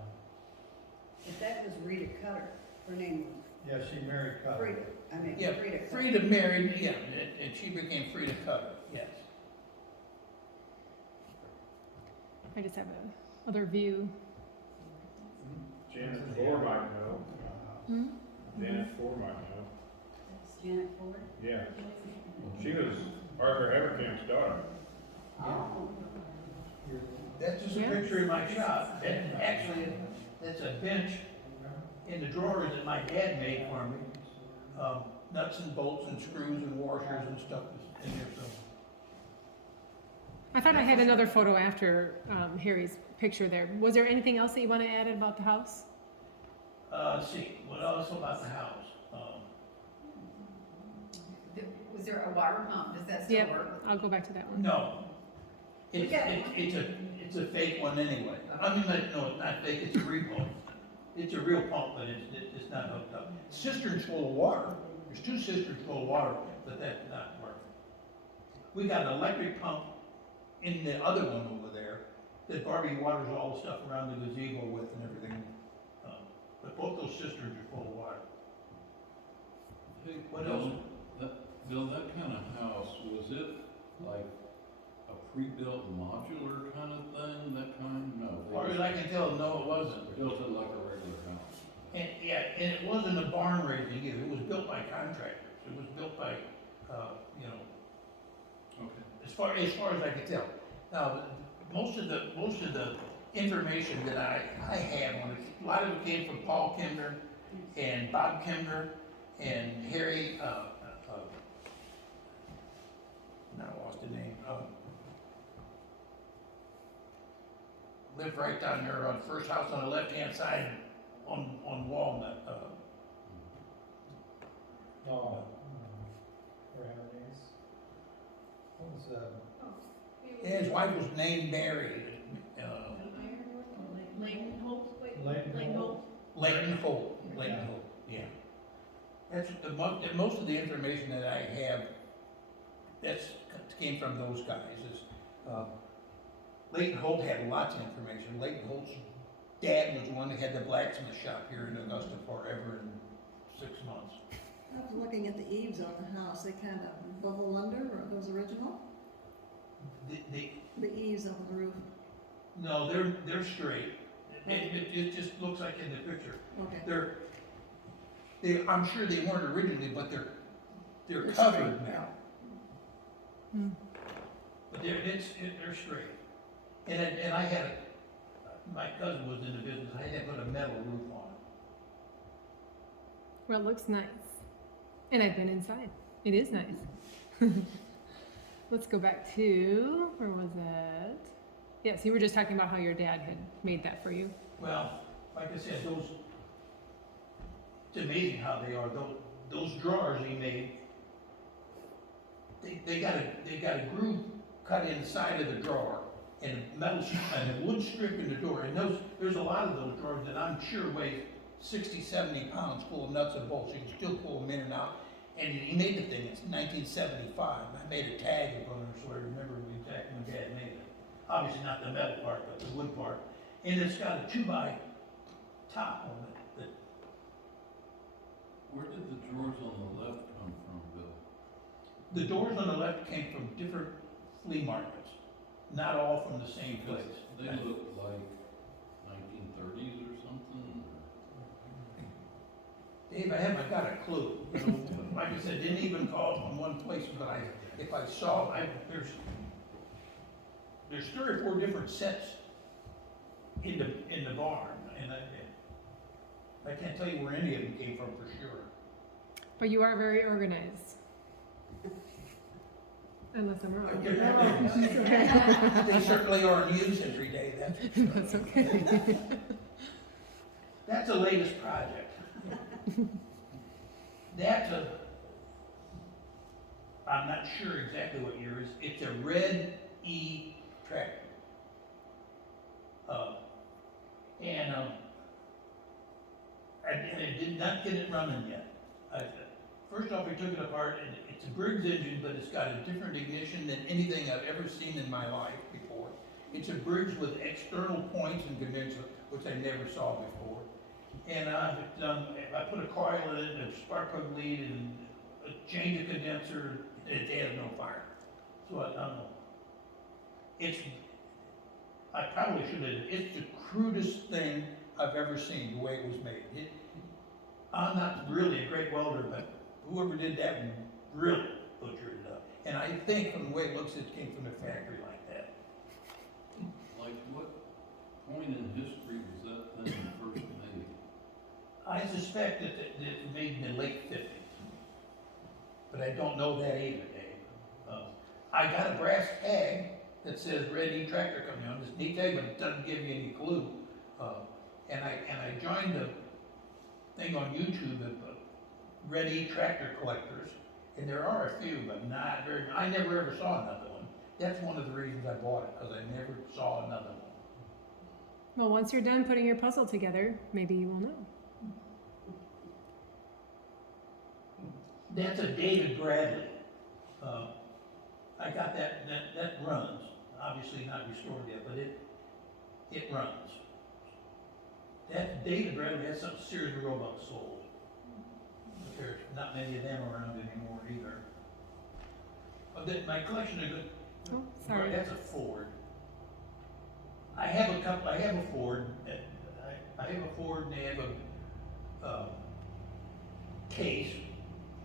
But that was Rita Cutter, her name Yeah, she married was Cutter. Frida, Yeah, Frida Cutter. Frida married, yeah, and she became Frida Cutter, yes. I just have another view. Janet Ford might know. Hmm? Janet Ford might know. Janet Ford? Yeah. She was Arthur Haverkam's daughter. Oh. That's just a Yeah. picture of my shop. And actually, it's a bench in the drawers that my dad made for me. Nuts and bolts and screws and washers and stuff is in there, so. I thought I had another photo after Harry's picture there. Was there anything else that you want to add about the house? Let's see, what else about the house? Was there a water pump? Does that still Yep, work? I'll go back to that one. No. It's, got it's a fake one anyway. I mean, no, it's not fake, it's a real pump. It's a real pump, but it's not hooked up. Cistern's full of water. There's 2 cisterns full of water, but that's not working. We got an electric pump in the other one over there that Barbie waters all the stuff around the gazebo with and everything. But both those cisterns are full of water. Hey, What Bill, else? Bill, that kind of house, was it like a pre-built modular kind of thing, that kind? No. As far as I can tell, no, it wasn't. Built it like a regular house. And, yeah, and it wasn't a barn raising either, it was built by contractors, it was built by, you know, Okay. as far as I could tell. Now, most of the information that I had on it, a lot of it came from Paul Kimner and Bob Kimner and Harry, now I lost the name, lived right down there on first house on the left-hand side on Walnut, Oh. Her name what was that? and his wife was named Mary, Lane Holt? Leighton Holt? Leighton Holt, yeah. That's most of the information that I have, came from those guys, Leighton Holt had lots of information. Leighton Holt's dad was the one that had the blacksmith shop here in Augusta forever in 6 months. I was looking at the eaves on the house, they kind of bubble under, or are those original? The eaves on the roof, No, they're straight. It just looks like in the picture. okay. I'm sure they weren't originally, but they're They're covered straight, now. Hmm. But they're straight. And I had, my cousin was in the business, I had to put a metal roof on it. Well, it looks nice. And I've been inside. It is nice. Let's go back to, where was that? Yes, you were just talking about how your dad had made that for you. Well, like I said, it's amazing how they are. Those drawers he made, they got a groove cut inside of the drawer and a metal and a wood strip in the door. And there's a lot of those drawers that I'm sure weigh 60, 70 pounds full of nuts and bolts. You can still pull them in and out. And he made the thing, it's 1975. I made a tag on it so I remember exactly when Dad made it. Obviously not the metal part, but the wood part. And it's got a 2x top on it. Where did the drawers on the left come from, Bill? The doors on the left came from different flea markets, not all from the same place. They look like 1930s or something, Dave, I haven't got a clue. You know, like I said, didn't even call from one place, but if I saw, there's 3 or 4 different sets in the barn, and I can't tell you where any of them came from for sure. But you are very organized. Unless I'm wrong. They certainly aren't used every day, that's for sure. That's okay. That's the latest project. I'm not sure exactly what year it is. It's a red E tractor. And I did not get it running yet. First off, we took it apart, and it's a Briggs engine, but it's got a different ignition than anything I've ever seen in my life before. It's a bridge with external points and condenser, which I never saw before. And I put a coil in it, a spark plug lead, and a change of condenser, and it has no fire. So I don't know. I probably should have, it's the crudest thing I've ever seen, the way it was made. I'm not really a great welder, but whoever did that one really butchered it up. And I think from the way it looks, it came from a factory like that. Like what point in history was that thing first made? I suspect that it was made in the late 50s. But I don't know that either, Dave. I got a brass tag that says Red E tractor coming on. This neat tag, but it doesn't give me any clue. And I joined the thing on YouTube of Red E tractor collectors, and there are a few, but not very. I never ever saw another one. That's one of the reasons I bought it, because I never saw another one. Well, once you're done putting your puzzle together, maybe you will know. That's a David Bradley. I got that runs. Obviously not restored yet, but it runs. That David Bradley has some serious robots sold. But there's not many of them around anymore either. But my collection of good. Oh, sorry. That's a Ford. I have a Ford. I have a Ford, and they have a case.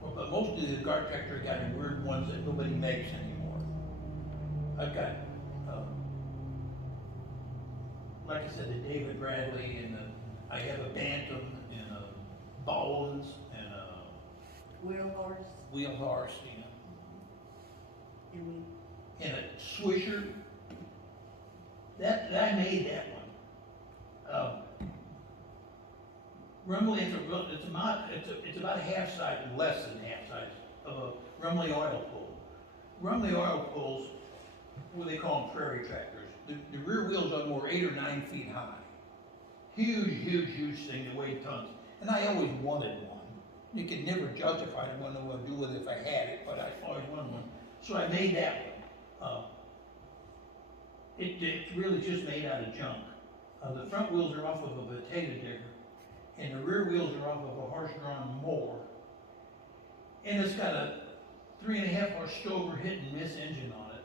But most of the guard tractor got in weird ones that nobody makes anymore. I've got, like I said, the David Bradley, and I have a Bantam, and a Bowens, and a Wheel horse, Wheel Horse, you know, and we, and a Swisher. I made that one. Rumley, it's about half size, less than half size of a Rumley oil pull. Rumley oil pulls, what they call them, prairie tractors. The rear wheels are more 8 or 9 feet high. Huge thing that weighed tons. And I always wanted one. You could never justify it. I wouldn't know what to do with it if I had it, but I always wanted one. So I made that one. It's really just made out of junk. The front wheels are off of a potato digger, and the rear wheels are off of a horse-drawn mower. And it's got a 3.5 horse Stover hit and miss engine on it,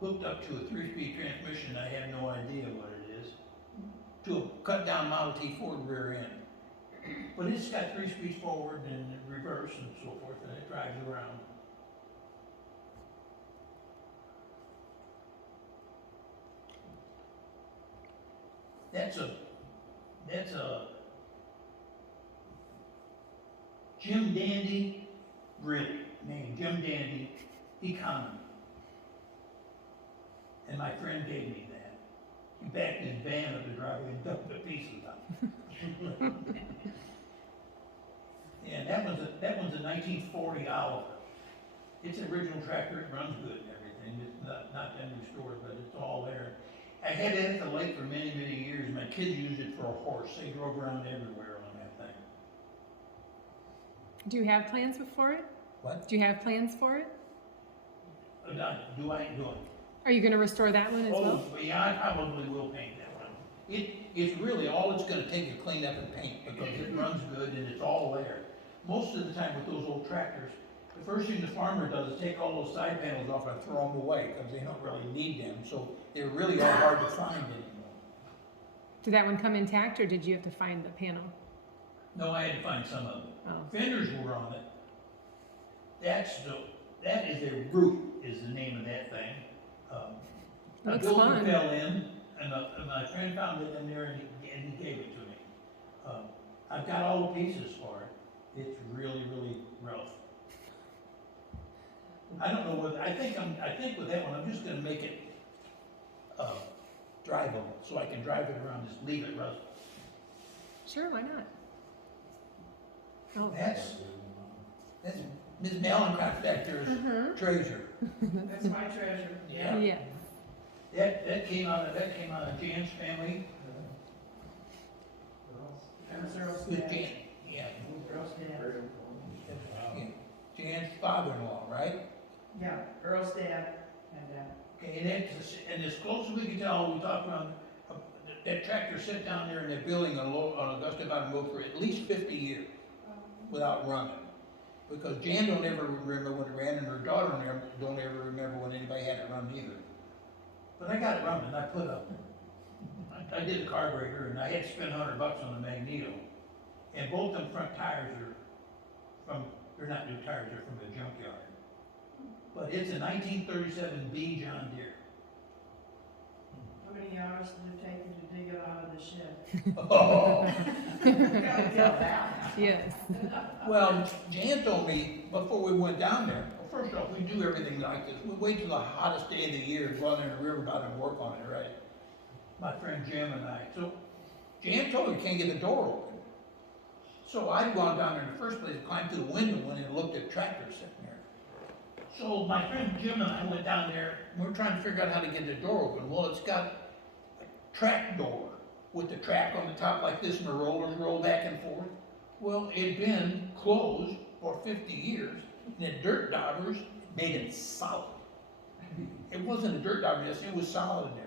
hooked up to a 3-speed transmission. I have no idea what it is, to a cut-down Model T Ford rear end. But it's got 3 speeds forward and reverse and so forth, and it drives around. That's a Jim Dandy, really, named Jim Dandy Economy. And my friend gave me that. He backed his van up the driveway and dumped the pieces out. And that one's a 1940 Oliver. It's an original tractor, it runs good and everything. It's not been restored, but it's all there. I had it at the lake for many years. My kids used it for a horse. They drove around everywhere on that thing. Do you have plans for it? What? Do you have plans for it? Do I? Are you going to restore that one as well? Oh, yeah, I probably will paint that one. It's really, all it's gonna take is clean up and paint, because it runs good and it's all there. Most of the time with those old tractors, the first thing the farmer does is take all those side panels off and throw them away, because they don't really need them, so they're really all hard to find anymore. Did that one come intact, or did you have to find the panel? No, I had to find some of them. Oh. Fenders were on it. That is a root, is the name of that thing. A Looks builder fun. fell in, and my friend found it in there, and he gave it to me. I've got all the pieces for it. It's really rough. I don't know whether, I think with that one, I'm just gonna make it, drivable, so I can drive it around, just leave it rust. Sure, why not? Oh, That's Ms. Malencroft back there's treasure. that's my treasure. Yeah. yeah. That came out of Jan's family. That was Earl's With dad. Jan, yeah. Earl's dad. Yeah. Jan's father-in-law, right? Yeah, Earl's dad, and, Okay, and as close as we can tell, we talked around, that tractor sat down there in that building on Augusta about to move for at least 50 years without running. Because Jan don't ever remember when it ran, and her daughter don't ever remember when anybody had it run either. But I got it running, I did the carburetor, and I had to spend $100 on the magneto. And both them front tires they're not new tires, they're from the junkyard. But it's a 1937 B John Deere. How many hours did it take you to dig it out of the shed? Oh. You gotta tell that. Yes. Well, Jan told me before we went down there, well, first off, we do everything like this. We wait till the hottest day of the year to go down in the river bottom and work on it, right? My friend Jim and I. So Jan told me we can't get the door open. So I'd gone down there in the first place, climbed through the window and looked at tractors sitting there. So my friend Jim and I went down there, and we're trying to figure out how to get the door open. Well, it's got a track door with the track on the top like this and the rollers roll back and forth. Well, it'd been closed for 50 years, and the dirt daubers made it solid. It wasn't a dirt dauber, it was solid in there.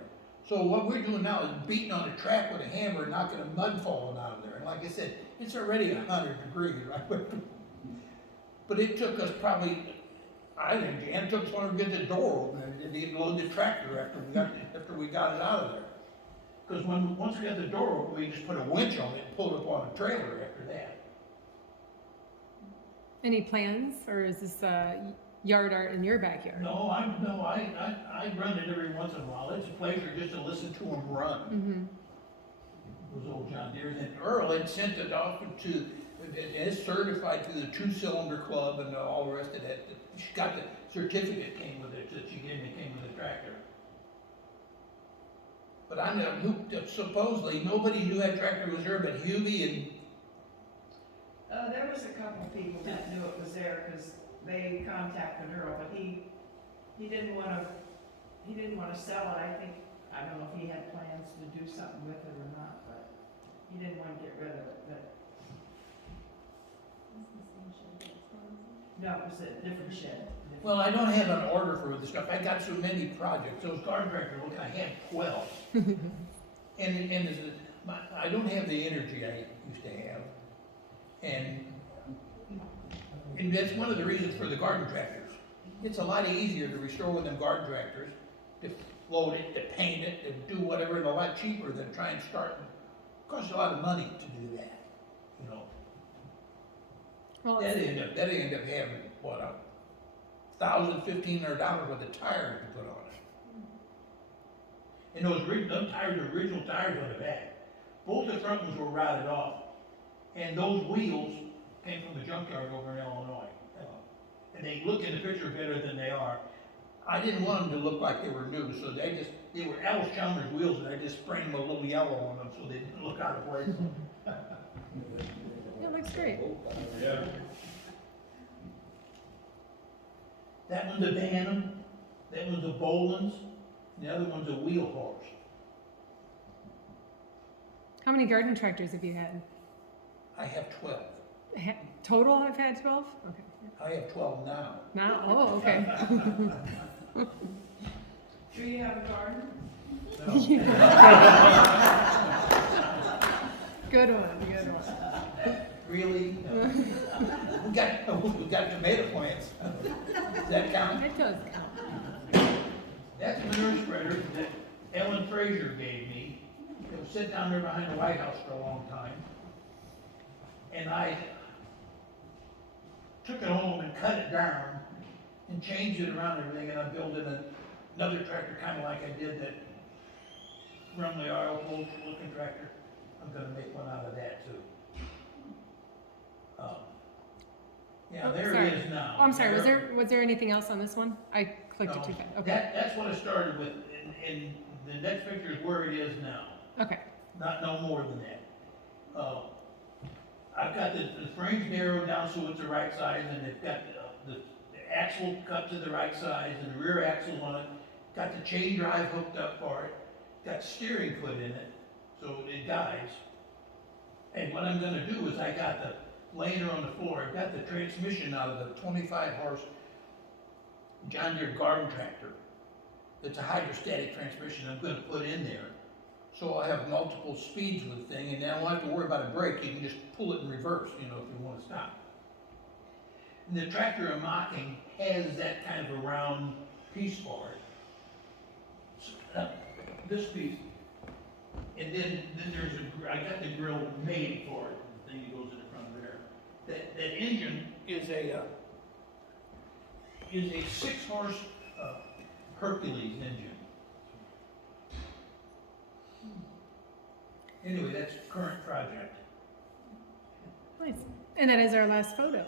So what we're doing now is beating on the track with a hammer and knocking the mud falling out of there. And like I said, it's already 100 degrees, right? But it took us probably, I think Jan took us longer to get the door open and didn't load the tractor after we got it out of there. Because once we got the door open, we just put a winch on it and pulled it up on a trailer after that. Any plans, or is this yard art in your backyard? No, I run it every once in a while. It's a pleasure just to listen to them run. Mm-hmm. Those old John Deere's. And Earl had sent it off to, it's certified through the two-cylinder club and all the rest of that. She got the certificate came with it that she gave me, came with the tractor. But I know, supposedly, nobody knew that tractor was there but Hubie and There was a couple of people that knew it was there, because they contacted Earl, but he didn't wanna sell it. I don't know if he had plans to do something with it or not, but he didn't wanna get rid of it, but. No, it was a different shed. well, I don't have an order for the stuff. I got so many projects. Those garden tractors, look, I had 12. and I don't have the energy I used to have. And that's one of the reasons for the garden tractors. It's a lot easier to restore with them garden tractors, to load it, to paint it, to do whatever, and a lot cheaper than try and start. It costs a lot of money to do that, you know. Well, That end up having, what, $1,000, $1,500 worth of tires to put on it. And those original tires on the back, both the front ones were rotted off. And those wheels came from the junkyard over in Illinois. And they look in the picture better than they are. I didn't want them to look like they were new, so they were Alice Chalmers wheels, and I just sprayed them a little yellow on them so they didn't look out of place. yeah, it looks great. Yeah. That one's a Bantam, that one's a Boland's, and the other one's a wheel horse. How many garden tractors have you had? I have 12. Total, I've had 12? Okay. I have 12 now. Now? Oh, okay. Do you have a garden? Good one. Really? No. we got tomato plants. Does that count? It does count. That's a manure spreader that Ellen Fraser gave me. It was sitting down there behind the White House for a long time. And I took it home and cut it down and changed it around and everything, and I built in another tractor kind of like I did that Rumley oil looking tractor. I'm gonna make one out of that too. Yeah, there Sorry. it is now. Oh, I'm sorry, was there anything else on this one? I clicked it too fast. Okay. That's what I started with, and the next picture is where it is now. Okay. Not no more than that. I've got the frames narrowed down so it's the right size, and it's got the axle cut to the right size, and the rear axle on it. Got the chain drive hooked up for it. Got steering put in it, so it guides. And what I'm gonna do is I got the laying on the floor. I've got the transmission out of the 25 horse John Deere garden tractor. It's a hydrostatic transmission I'm gonna put in there. So I have multiple speeds with the thing, and then I don't have to worry about a brake, you can just pull it in reverse, you know, if you wanna stop. And the tractor I'm mocking has that kind of a round piece for it. So, this piece. And then there's I got the grill made for it, the thing that goes in the front of there. That engine is a 6-horse Hercules engine. Anyway, that's the current project. Nice. And that is our last photo.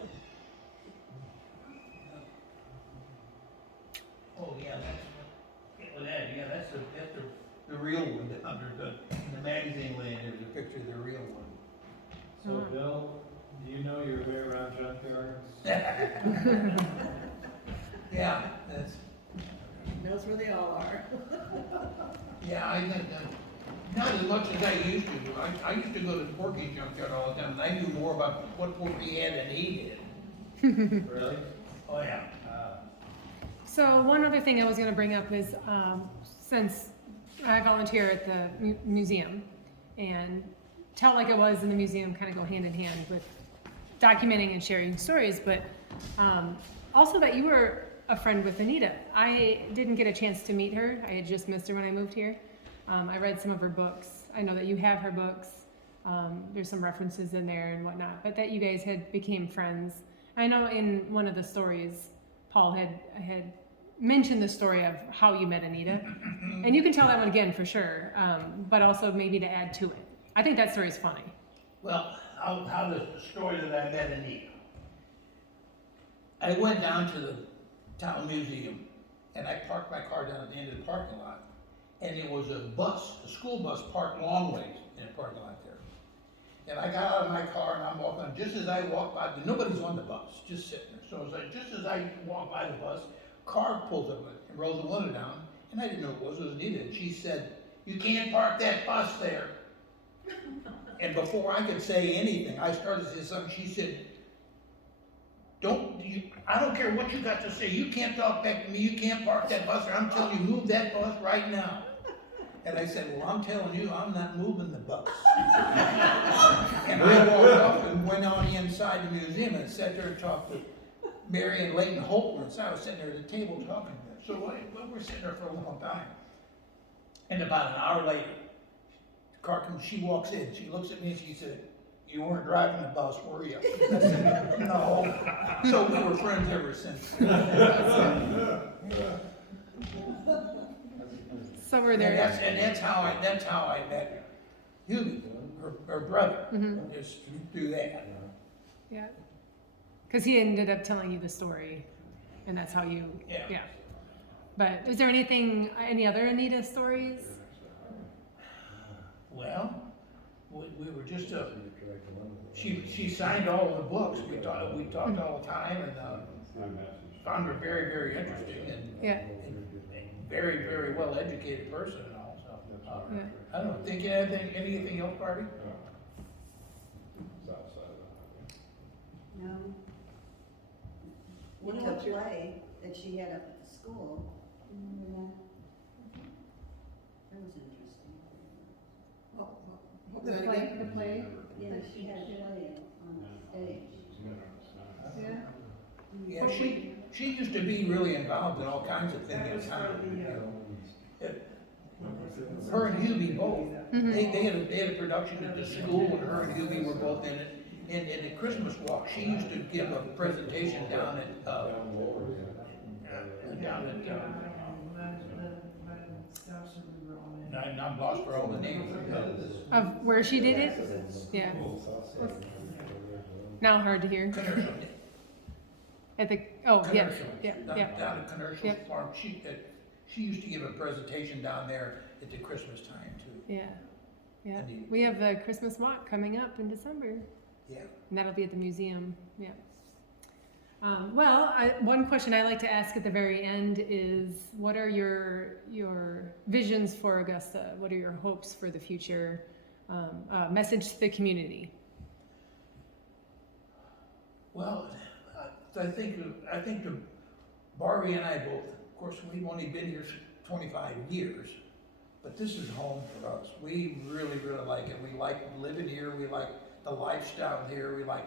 Oh, yeah, that's the real one, in the magazine land, there's a picture of the real one. So Oh. Bill, do you know your way around junkyards? Yeah, that's, Knows where they all are. yeah, I think that, not as much as I used to. I used to go to the Porky junkyard all the time, and I knew more about what Porky had than he did. Really? Oh, yeah. So one other thing I was going to bring up is since I volunteer at the museum, and Tell Like It Was in the museum kind of go hand in hand with documenting and sharing stories, but also that you were a friend with Anita. I didn't get a chance to meet her. I had just missed her when I moved here. I read some of her books. I know that you have her books. There's some references in there and whatnot, but that you guys had became friends. I know in one of the stories, Paul had mentioned the story of how you met Anita, and you can tell that one again for sure, but also maybe to add to it. I think that story is funny. Well, how the story that I met Anita. I went down to the town museum, and I parked my car down at the end of the parking lot, and it was a school bus parked long ways in the parking lot there. And I got out of my car and I'm walking, just as I walked by, nobody's on the bus, just sitting there. So it was like, just as I walked by the bus, car pulls up and rolls the window down, and I didn't know who it was Anita, and she said, "You can't park that bus there." And before I could say anything, I started to say something, she said, I don't care what you got to say, you can't talk back to me, you can't park that bus, or I'm telling you, move that bus right now. And I said, well, I'm telling you, I'm not moving the bus. And I walked up and went on inside the museum and sat there and talked to Mary and Leighton Holtman. So I was sitting there at the table talking to them. So we're sitting there for a long time. And about an hour later, the car comes, she walks in, she looks at me and she said, "You weren't driving the bus, were you?" I said, "No." So we were friends ever since. So were there? And that's how I met Hubie, her brother, is through that. Yeah. Because he ended up telling you the story, and that's how you. Yeah. But is there any other Anita stories? Well, we were just she signed all the books. We talked all the time, and found her very, very interesting and Yeah. very, very well educated person and all. So Yeah. I don't think anything else, Barbie. No. You What know, a kept you- play that she had up at the school, remember that? That was interesting. What did I get? The play? Yeah, she had a play on stage. Yeah. Yeah, she used to be really involved in all kinds of things That in was town. for the, You know. Her and Hubie both. Mhm. They had a production at the school, and her and Hubie were both in it. And at the Christmas walk, she used to give a presentation down at I'm lost for all the names. Of where she did it? Yeah. Now hard to hear. Commercial. At the yeah. Down at Commercial Yep. Farm. She used to give a presentation down there at the Christmas time too. Yeah. Yeah. Indeed. We have the Christmas walk coming up in December. Yeah. And that'll be at the museum. Yeah. Well, one question I like to ask at the very end is, what are your visions for Augusta? What are your hopes for the future? Message to the community. Well, I think Barbie and I both, of course, we've only been here 25 years, but this is home for us. We really, really like it. We like living here, we like the lifestyle here, we like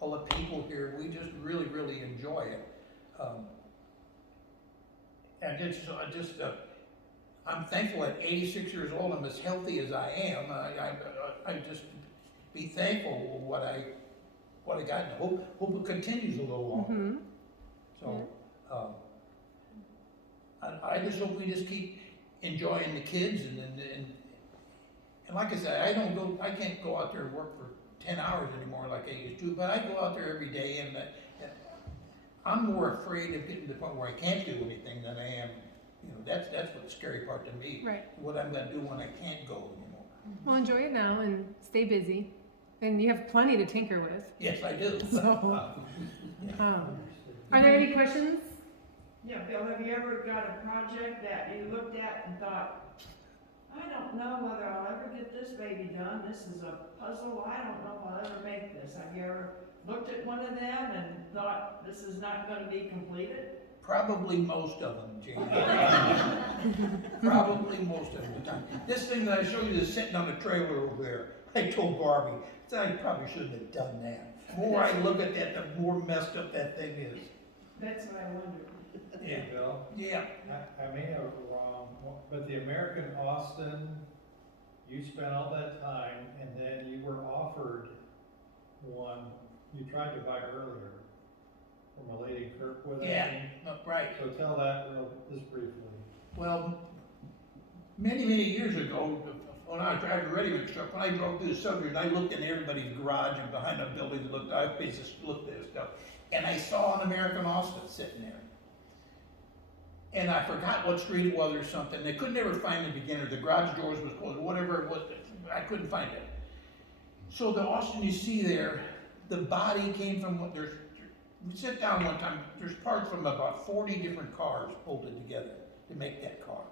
all the people here. We just really, really enjoy it. And I'm thankful at 86 years old, I'm as healthy as I am. I just be thankful for what I got, and hope it continues a little longer. So, I just hope we just keep enjoying the kids and like I said, I can't go out there and work for 10 hours anymore like I used to, but I go out there every day and I'm more afraid of getting to the point where I can't do anything than I am, that's what the scary part to me. Right. What I'm gonna do when I can't go anymore. Well, enjoy it now and stay busy. And you have plenty to tinker with. Yes, I do. So, are there any questions? Yeah, Bill, have you ever got a project that you looked at and thought, I don't know whether I'll ever get this baby done, this is a puzzle, I don't know if I'll ever make this. Have you ever looked at one of them and thought, this is not gonna be completed? Probably most of them, Jane. Probably most of them. This thing that I showed you is sitting on the trailer over there. I told Barbie, I probably shouldn't have done that. The more I look at that, the more messed up that thing is. That's what I wondered. Hey, Bill, Yeah. I may have it wrong, but the American Austin, you spent all that time and then you were offered one you tried to buy earlier from a lady Kirkwood. Yeah, no, right. So tell that just briefly. Well, many, many years ago, when I was driving a ready-mix truck, when I drove through the subdivision, I looked in everybody's garage and behind the buildings, I just looked at this stuff. And I saw an American Austin sitting there. And I forgot what street it was or something. They could never find the beginner. The garage doors was closed, whatever it was, I couldn't find it. So the Austin you see there, the body came from we sit down one time, there's parts from about 40 different cars bolted together to make that car.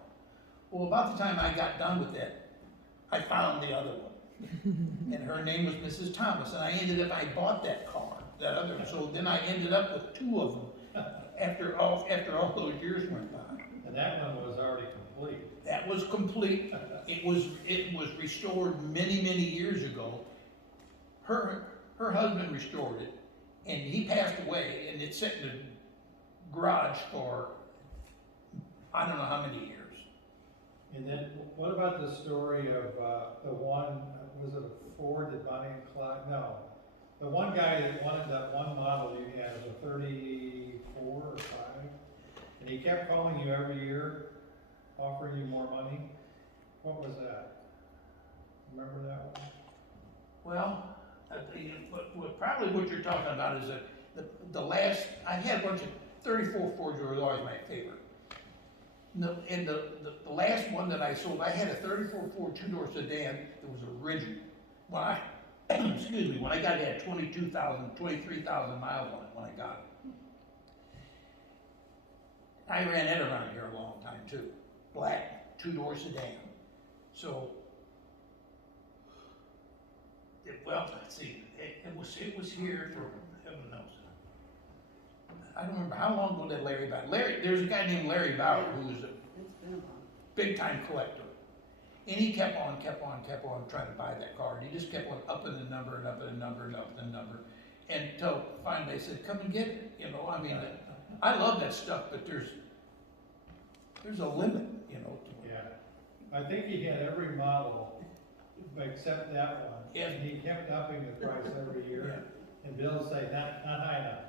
Well, about the time I got done with that, I found the other one. And her name was Mrs. Thomas, and I bought that car, that other one. So then I ended up with two of them after all those years went by. And that one was already complete. That was complete. It was restored many, many years ago. Her husband restored it, and he passed away, and it's sat in the garage for I don't know how many years. And then what about the story of the one, was it a Ford that Bonnie and Clyde? No. The one guy that wanted that one model you had was a 34 or 5, and he kept calling you every year, offering you more money. What was that? Remember that one? Well, probably what you're talking about is the last, I had a bunch of 34 Fords were always my favorite. No, and the last one that I sold, I had a 34 Ford two-door sedan that was original. When I, excuse me, when I got it, it had 23,000 miles on it when I got it. I ran it around here a long time too. Black, two-door sedan. So, let's see, it was here for, heaven knows. I don't remember, how long ago did Larry buy? There's a guy named Larry Bauer who was a It's been a while. big-time collector. And he kept on trying to buy that car. And he just kept on upping the number and upping the number and upping the number. Until finally they said, come and get it. I mean, I love that stuff, but there's a limit, to it. Yeah. I think he had every model except that one. Yeah. And he kept upping the price every year. Yeah. And Bill said, not high enough.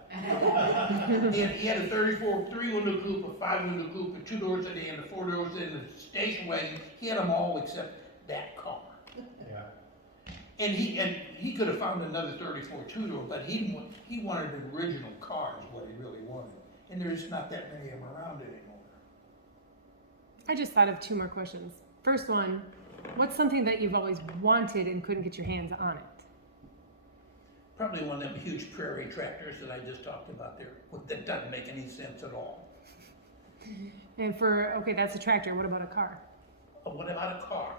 He had a 34, 3-window coupe, a 5-window coupe, a 2-door sedan, a 4-door sedan, a station wagon. He had them all except that car. Yeah. And he could have found another 34 two-door, but he wanted the original cars, what he really wanted. And there's not that many of them around anymore. I just thought of 2 more questions. First one, what's something that you've always wanted and couldn't get your hands on it? Probably one of them huge prairie tractors that I just talked about there, that doesn't make any sense at all. And okay, that's a tractor. What about a car? But what about a car?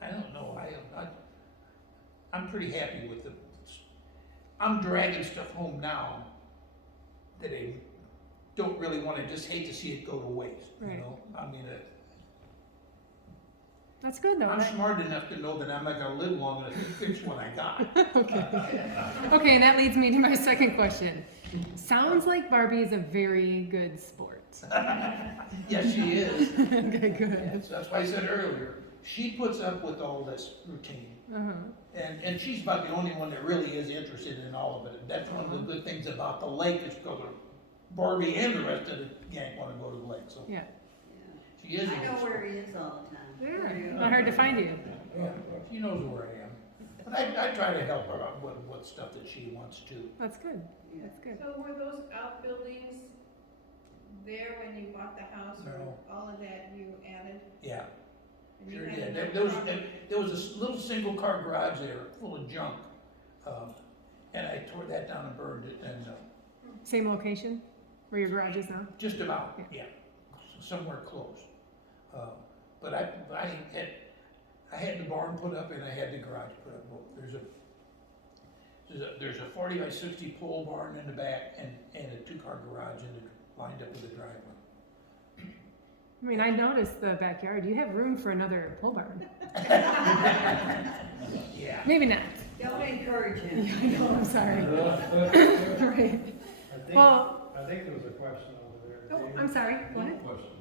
I don't know. I'm pretty happy with I'm dragging stuff home now that don't really wanna, just hate to see it go to waste, you Right. know? I mean, That's good though. I'm smart enough to know that I'm not gonna live long enough to fix what I got. Okay, and that leads me to my second question. Sounds like Barbie is a very good sport. Yes, she is. Okay, good. That's why I said earlier, she puts up with all this routine. Uh-huh. And she's about the only one that really is interested in all of it. That's one of the good things about the lake, is because Barbie and the rest of the gang wanna go to the lake, so. Yeah. She is. I know interested. where he is all the time. Yeah. Not hard to find you. Yeah, she knows where I am. But I try to help her out with stuff that she wants to. That's good. Yeah. That's good. So were those outbuildings there when you bought the house, or No. all of that you added? Yeah, And you sure had did. enough There was, property? there was a little single car garage there full of junk. And I tore that down and burned it, and Same location where your garage is now? just about, yeah, somewhere close. But I had the barn put up and I had the garage put up. Well, there's a 40 by 60 pole barn in the back and a 2-car garage lined up with a driveway. I mean, I noticed the backyard. You have room for another pole barn. Yeah. Maybe not. Don't encourage him. I know, I'm sorry. Right. Well, I think there was a question over there. oh, David. I'm sorry. Go ahead. One question,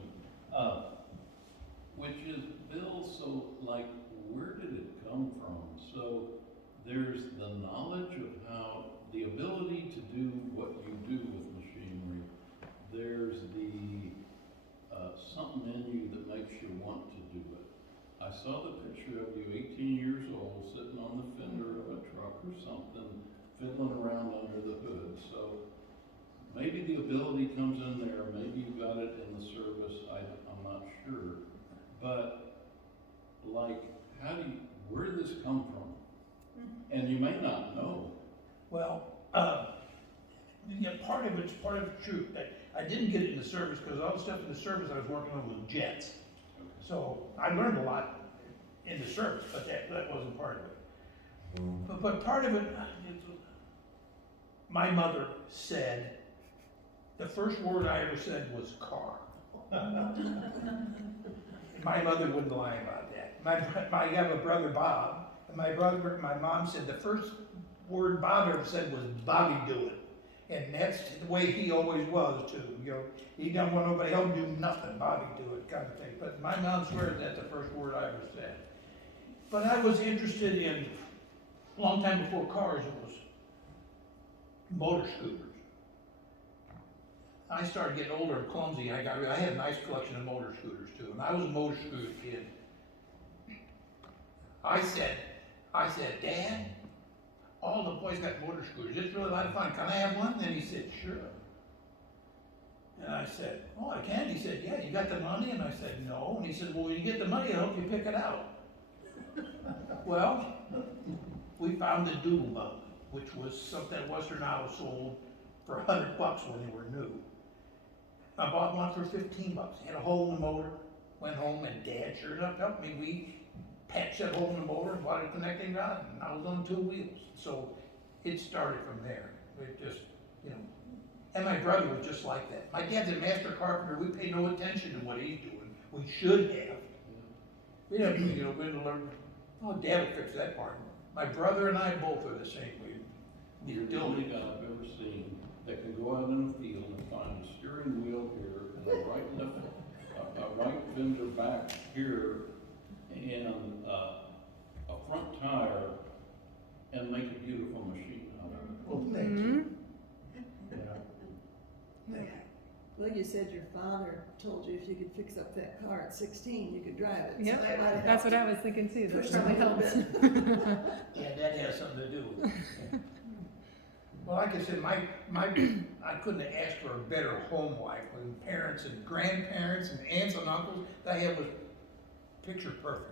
which is, Bill, so like, where did it come from? So there's the knowledge of how, the ability to do what you do with machinery. There's the, something in you that makes you want to do it. I saw the picture of you 18 years old, sitting on the fender of a truck or something, fiddling around under the hood. So maybe the ability comes in there, maybe you got it in the service, I'm not sure. But, like, where did this come from? And you may not know. Well, yeah, part of it's true. I didn't get it in the service because all the stuff in the service I was working on was jets. So I learned a lot in the service, but that wasn't part of it. But part of it, my mother said, the first word I ever said was car. My mother wouldn't lie about that. I have a brother, Bob, and my mom said the first word Bob ever said was Bobby do it. And that's the way he always was too, you know. He don't want nobody else to do nothing, Bobby do it kind of thing. But my mom swears that's the first word I ever said. But I was interested in, a long time before cars, it was motor scooters. I started getting older and clumsy, I had a nice collection of motor scooters too, and I was a motor scooter kid. I said, Dad, all the boys got motor scooters, it's really a lot of fun, can I have one? And he said, sure. And I said, oh, I can? He said, yeah, you got the money? And I said, no. And he said, well, when you get the money, I'll help you pick it out. Well, we found the Doodle Bug, which was something that Western Auto sold for $100 when they were new. I bought one for $15, had a hole in the motor, went home, and Dad sure enough helped me. We patched that hole in the motor and bought a connecting rod, and I was on 2 wheels. So it started from there. It just, you know, and my brother was just like that. My dad's a master carpenter. We pay no attention to what he's doing. We should have. We don't, you know, we didn't learn, oh, Dad will fix that part. My brother and I both are the same. You're the only guy I've ever seen that can go out in the field and find a steering wheel here and a right fender back here and a front tire and make a beautiful machine out of it. Well, thank you. Yeah. Well, you said your father told you if you could fix up that car at 16, you could drive it. So Yep, that might have that's what helped I was thinking too. That push probably it a little helps. bit. Yeah, that has something to do with it. Well, like I said, I couldn't have asked for a better home life with parents and grandparents and aunts and uncles. That I had was picture perfect.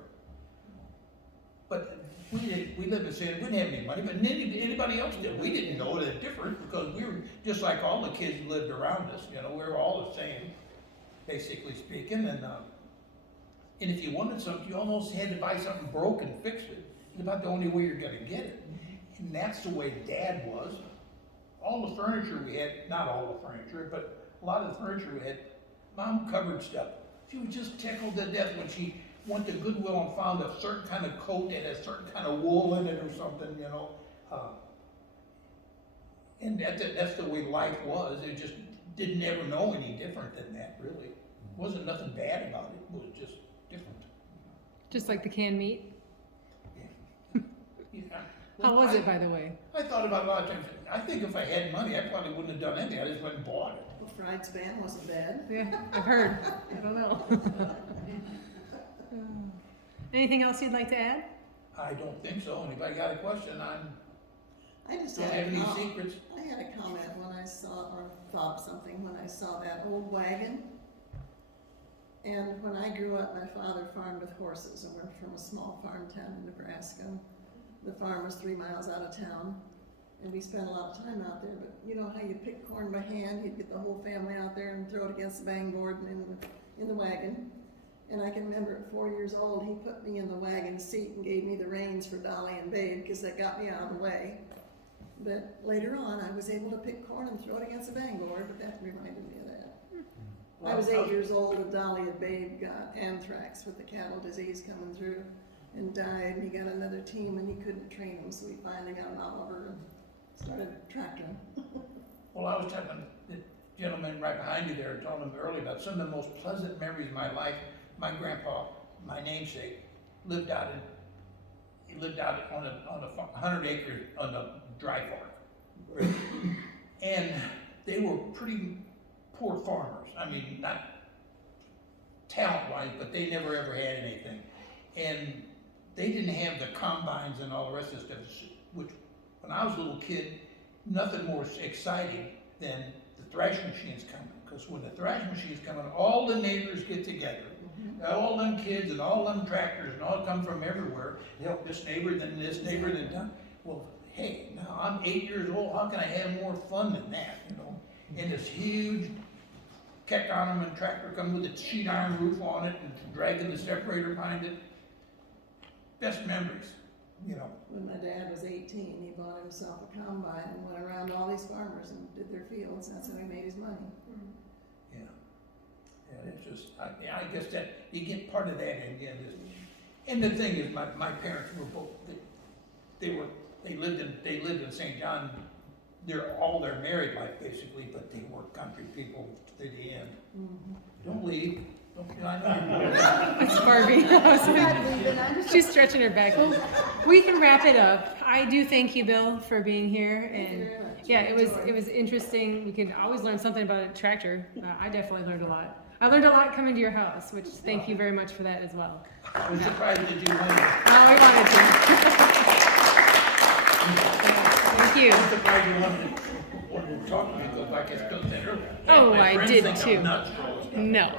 But we lived in San, we didn't have any money, but anybody else did. We didn't know the difference because we were just like all the kids who lived around us. You know, we were all the same, basically speaking. And if you wanted something, you almost had to buy something broken, fix it. It's about the only way you're going to get it. And that's the way Dad was. All the furniture we had, not all the furniture, but a lot of the furniture we had, Mom covered stuff. She was just tickled to death when she went to Goodwill and found a certain kind of coat that had a certain kind of wool in it or something, you know. And that's the way life was. It just didn't ever know any different than that, really. Wasn't nothing bad about it. It was just different. Just like the canned meat. Yeah. How was it, by the way? I thought about it a lot of times. I think if I had money, I probably wouldn't have done anything. I just went and bought it. Well, fried spam wasn't bad. Yeah, I've heard. I don't know. Anything else you'd like to add? I don't think so. Anybody got a question? I just Don't had have a any comment. secrets. I had a comment when I saw, or thought something, when I saw that old wagon. And when I grew up, my father farmed with horses, and we're from a small farm town in Nebraska. The farm was 3 miles out of town, and we spent a lot of time out there, but you know how you pick corn by hand? You'd get the whole family out there and throw it against the bang board and in the wagon. And I can remember at 4 years old, he put me in the wagon seat and gave me the reins for Dolly and Babe, because that got me out of the way. But later on, I was able to pick corn and throw it against the bang board, but that reminded me of that. I was 8 years old and Dolly and Babe got anthrax with the cattle disease coming through and died, and he got another team and he couldn't train them, so he finally got an Oliver and started tractoring. Well, I was telling the gentleman right behind you there, telling him earlier about some of the most pleasant memories of my life. My grandpa, my namesake, lived out on a 100 acres on a dry farm. And they were pretty poor farmers. I mean, not talent-wise, but they never ever had anything. And they didn't have the combines and all the rest of the stuff, which when I was a little kid, nothing more exciting than the thrash machines coming. Because when the thrash machines coming, all the neighbors get together. All them kids and all them tractors and all come from everywhere. You know, this neighbor, then this neighbor, then done. Well, hey, now I'm 8 years old. How can I have more fun than that? You know, and this huge keck on them and tractor coming with a sheet iron roof on it and dragging the separator behind it. Best memories, you know. When my dad was 18, he bought himself a combine and went around all these farmers and did their fields. That's how he made his money. Yeah. Yeah, it's just, I guess that, you get part of that and again, and the thing is, my parents were both, they lived in St. John. They're all their married life basically, but they were country people to the end. Don't leave. I know. That's Barbie. She's stretching her back. Well, we can wrap it up. I do thank you, Bill, for being here. And yeah, it was interesting. We could always learn something about a tractor. I definitely learned a lot. I learned a lot coming to your house, which thank you very much for that as well. I'm surprised that you won. Oh, I wanted to. Thank you. I'm surprised you wanted to talk to me because like I still said earlier. Oh, my I friends did think I'm too. nuts for all this stuff. No.